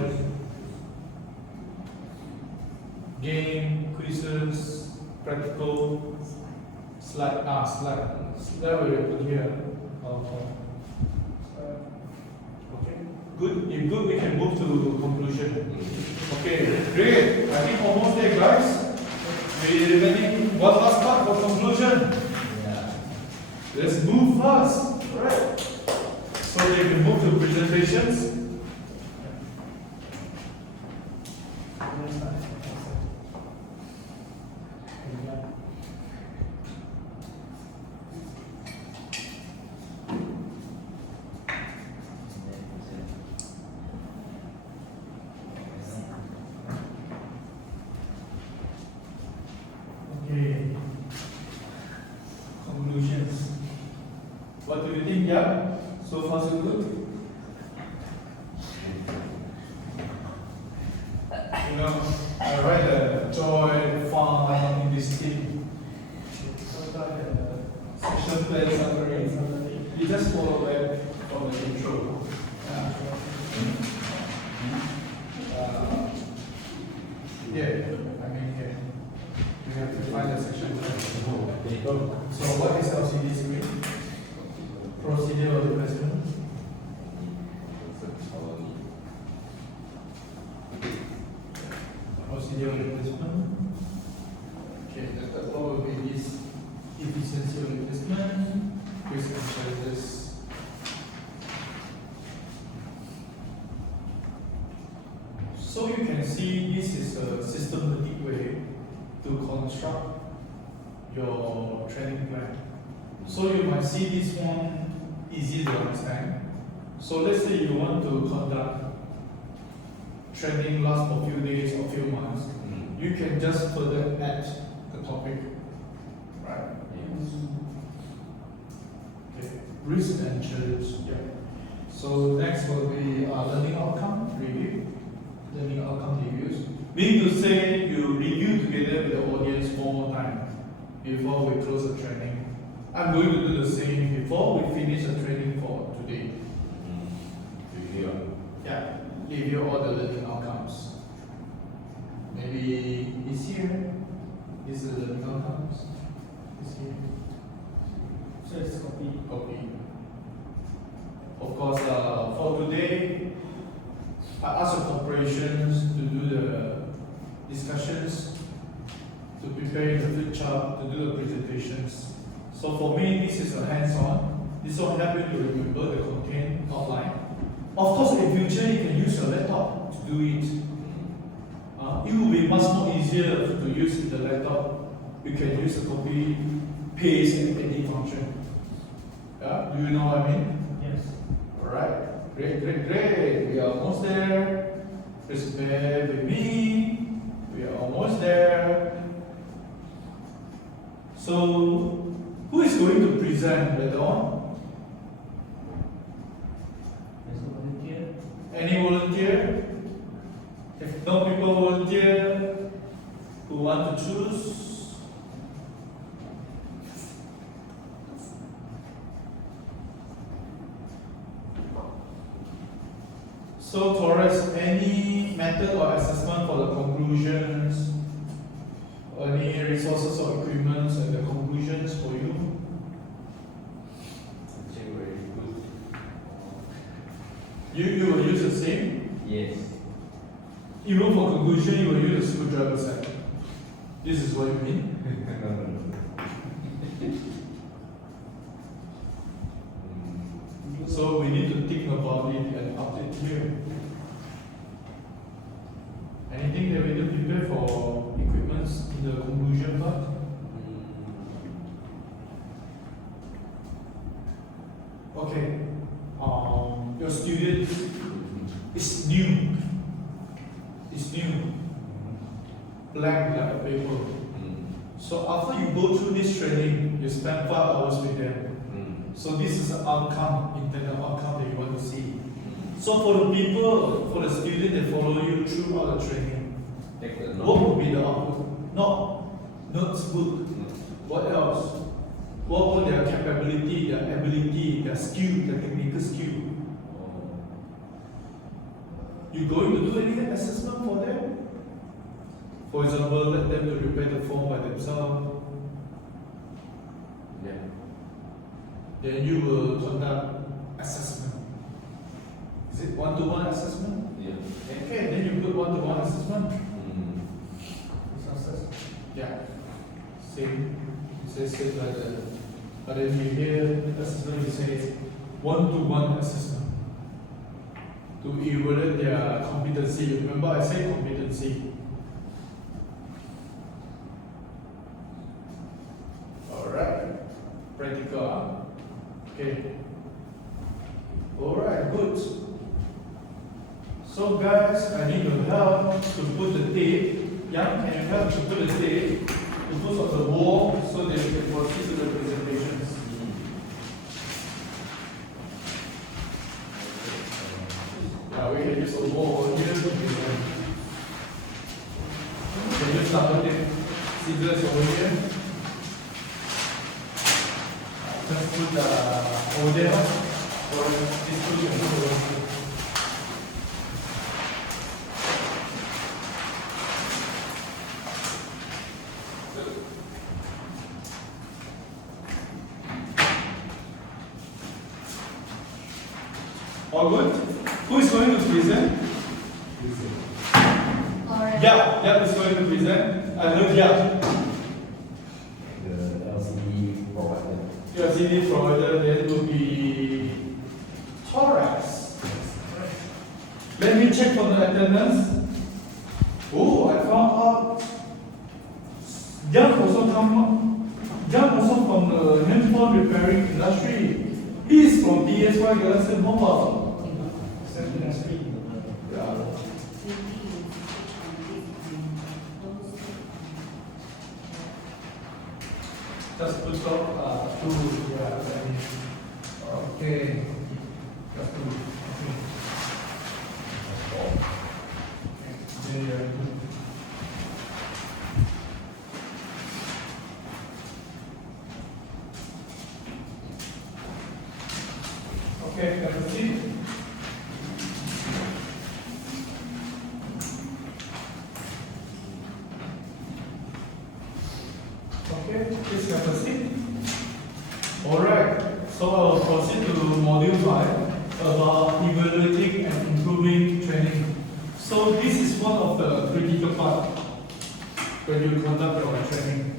Game, quizzes, practical, slide. Slide will put here. Okay, good. If good, we can move to conclusion. Okay, great. I think almost there, guys. We remaining one last part for conclusion. Let's move fast. Right. So they can move to presentations. Okay. Conclusions. What do you think, yeah? So far so good? You know, I write a joy, fun in this team. So section plan summary. You just follow back from the intro. Here. You have to find the section plan. So what is LCD screen? Procedure of the president. Procedure of replacement. Okay, the third one will be this efficiency of replacement. Risk analysis. So you can see this is a systematic way to construct your training plan. So you might see this one easy to understand. So let's say you want to conduct training last for a few days or few months, you can just further add a topic, right? Yes. Okay. Risk and challenge. Yeah. So next will be learning outcome review. Learning outcome reviews. Meaning to say you review together with the audience one more time before we close the training. I'm going to do the same before we finish the training for today. Review. Yeah. Review all the learning outcomes. Maybe this here. This is the learning outcomes. This here. So it's copy. Copy. Of course, for today, I ask the corporations to do the discussions, to prepare the flip chart, to do the presentations. So for me, this is a hands-on. This will help you to remember the content outline. Of course, in future, you can use your laptop to do it. It will be much more easier to use the laptop. You can use the copy, paste, and edit function. Yeah, do you know what I mean? Yes. Alright, great. We are almost there. Just bear with me. We are almost there. So, who is going to present later on? There's a volunteer. Any volunteer? If no people volunteer, who want to choose? So, Taurus, any method or assessment for the conclusions? Any resources or equipments and the conclusions for you? Actually, very good. You will use the same? Yes. Even for conclusion, you will use a screwdriver set. This is what you mean? So we need to think about it and update here. Anything that we need to prepare for equipments in the conclusion part? Okay. Your student is new. It's new. Blank like a paper. So after you go through this training, you spend 5 hours with them. So this is the outcome, intended outcome that you want to see. So for the people, for the student that follow you throughout the training, Take the what note. would be the output? Notes book. What else? What were their capability, their ability, their skill, their technical skill? You going to do any assessment for them? For example, let them to prepare the form by themselves. Yeah. Then you will conduct assessment. Is it one-to-one assessment? Yeah. Okay, then you put one-to-one assessment. Resources. Yeah. Same. It says like that. But then you hear assessment, it says one-to-one assessment. To evaluate their competency. Remember I said competency. Alright. Practical. Okay. Alright, good. So guys, I need your help to put the tape. Yang, can you help to put the tape to put on the wall so that we can proceed to the presentations? Yeah, we can use a wall over here to present. Can you start with the scissors over here? Just put over there, or this two can put over here. All good? Who is going to present? Alright. Yeah, is going to present. I heard yeah. The LCD provider. Your CD provider then will be Taurus. Let me check for the attendance. Jump also from the handphone repairing industry. He is from DSY Galaxy Mobile. Yeah. Just put up two. Yeah. Okay. Just two. Okay. Very good. Okay, can you see? Okay, please have a seat. Alright, so I'll proceed to module 5 about evaluating and improving training. So this is one of the critical part when you conduct your training.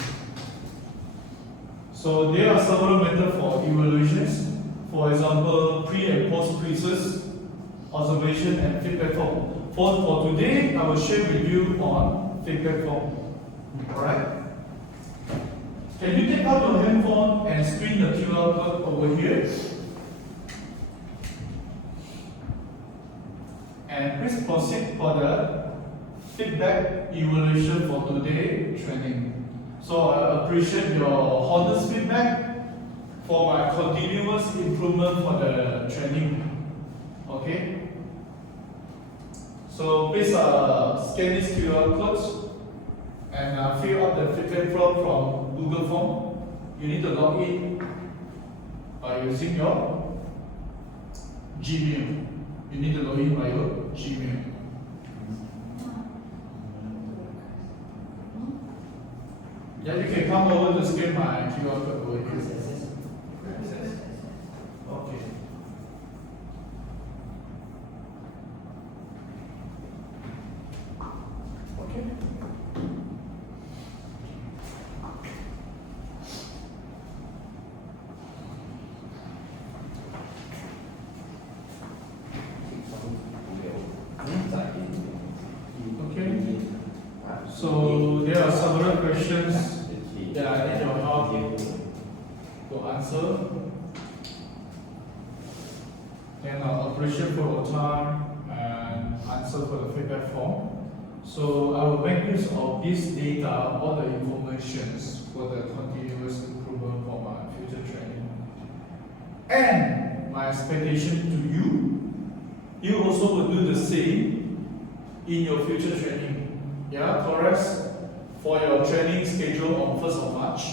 So there are several methods for evaluations. For example, pre and post quizzes, observation and feedback form. For today, I will share with you on feedback form. Alright? Can you take out your handphone and screen the QR code over here? And please proceed for the feedback evaluation for today training. So I appreciate your honest feedback for my continuous improvement for the training. Okay? So please scan these QR codes and fill out the feedback form from Google Form. You need to log in by using your Gmail. You need to log in by your Gmail. Yeah, you can come over to scan my QR code over here. Okay. Okay. Okay. So there are several questions that I need your help to answer. And I'll appreciate for your time and answer for the feedback form. So I will make use of this data, all the informations for the continuous improvement for my future training. And my expectation to you also will do the same in your future training. Yeah, Taurus, for your training schedule on 1st of March.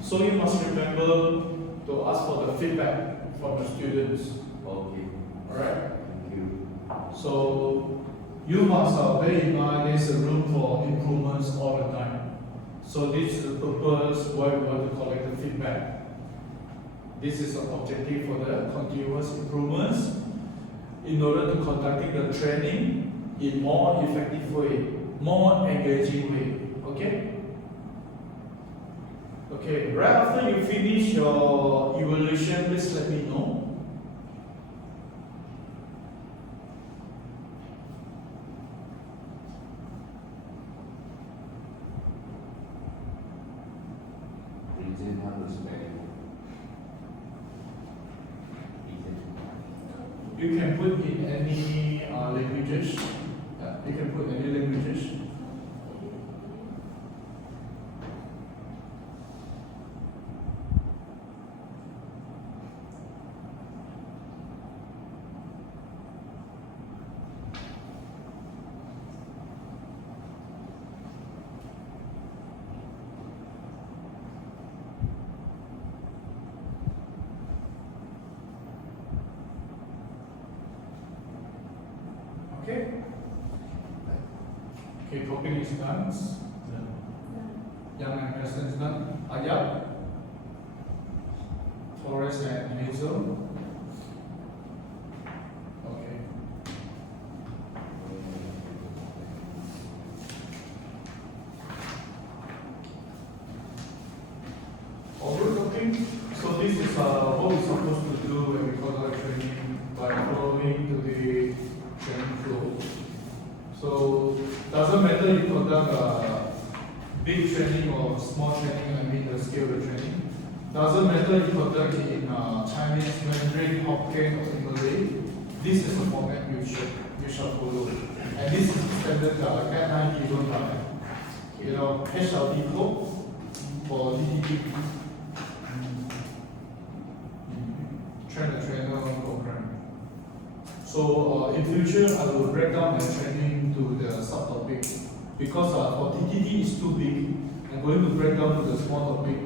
So you must remember to ask for the feedback from the students. Okay. Alright? Thank you. So you must bear in mind there's a room for improvements all the time. So this is the purpose why we want to collect the feedback. This is the objective for the continuous improvements in order to conducting the training in more effective way, more engaging way. Okay? Okay, right after you finish your evaluation, please let me know. Reason how to spell. You can put in any languages. Yeah, you can put any languages. Okay. Okay, copying is done. Young and Preston is done. Ayat, Torres and Hazel. Okay. All good, okay. So this is what we're supposed to do when we conduct training by following to the training flow. So doesn't matter you conduct a big training or or small training, I mean the scale of the training. Doesn't matter if you conduct it in Chinese, Mandarin, Hokkien, or Malay. This is the format you should follow. And this is the standard guideline given by, HLD code for DDD. Trainer program. So in future, I will break down my training to the subtopic because for TTT is too big. I'm going to break down to the small topic.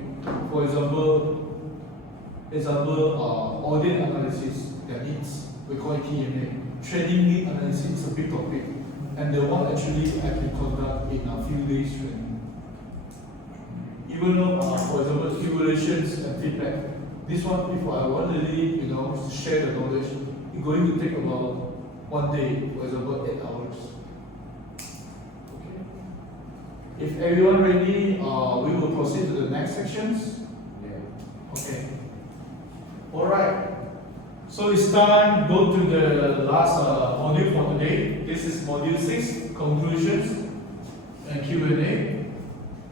For example, audience analysis that needs, we call it TMA. Training need analysis is a big topic, and the one actually I can conduct in a few days training. Even though, for example, simulations and feedback. This one, if I want to really, share the knowledge, it's going to take about 1 day, for example, 8 hours. Okay. If everyone ready, we will proceed to the next sections. Yeah. Okay. All right. So it's time to go to the last module for today. This is module 6, conclusions and Q&A.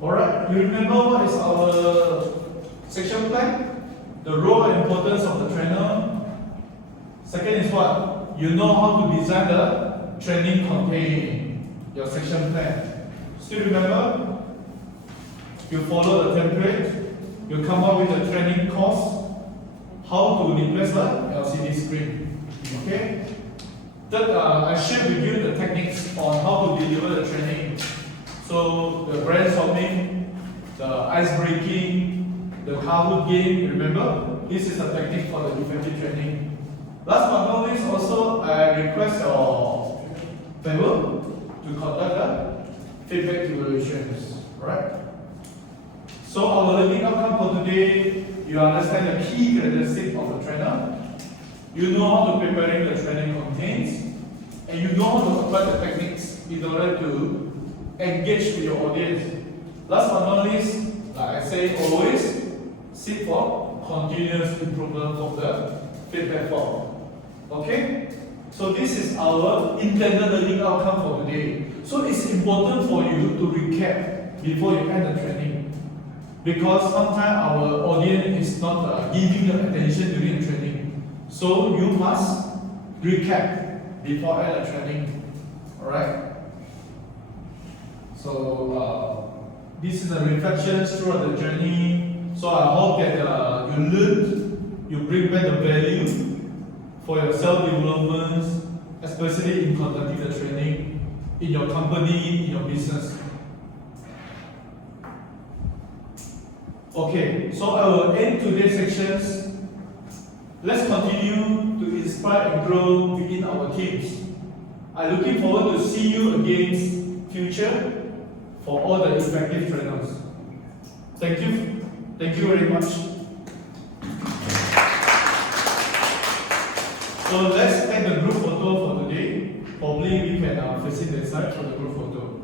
All right. You remember what is our section plan? The role and importance of the trainer. Second is what? You know how to design the training content, your section plan. Still remember? You follow the template. You come up with the training course. How to replace the LCD screen. Okay? Third, I share with you the techniques on how to deliver the training. So the brainstorming, the ice breaking, the Kahoot game, remember? This is a technique for the effective training. Last but not least, also, I request your favor to conduct the feedback evaluations. Right? So our learning outcome for today, you understand the key characteristics of the trainer. You know how to prepare the training contents, and you know how to apply the techniques in order to engage with your audience. Last but not least, like I say always, seek for continuous improvement of the feedback form. Okay? So this is our intended learning outcome for today. So it's important for you to recap before you end the training. Because sometimes our audience is not giving the attention during the training. So you must recap before end the training. Alright? So this is a reflection throughout the journey. So I hope that you learn, you bring back the value for your self-development, especially in conducting the training in your company, in your business. Okay, so I will end today's sections. Let's continue to inspire and grow within our teams. I'm looking forward to see you again future for all the effective trainers. Thank you. Thank you very much. So let's take the group photo for today. Probably we can facilitate the side for the group photo.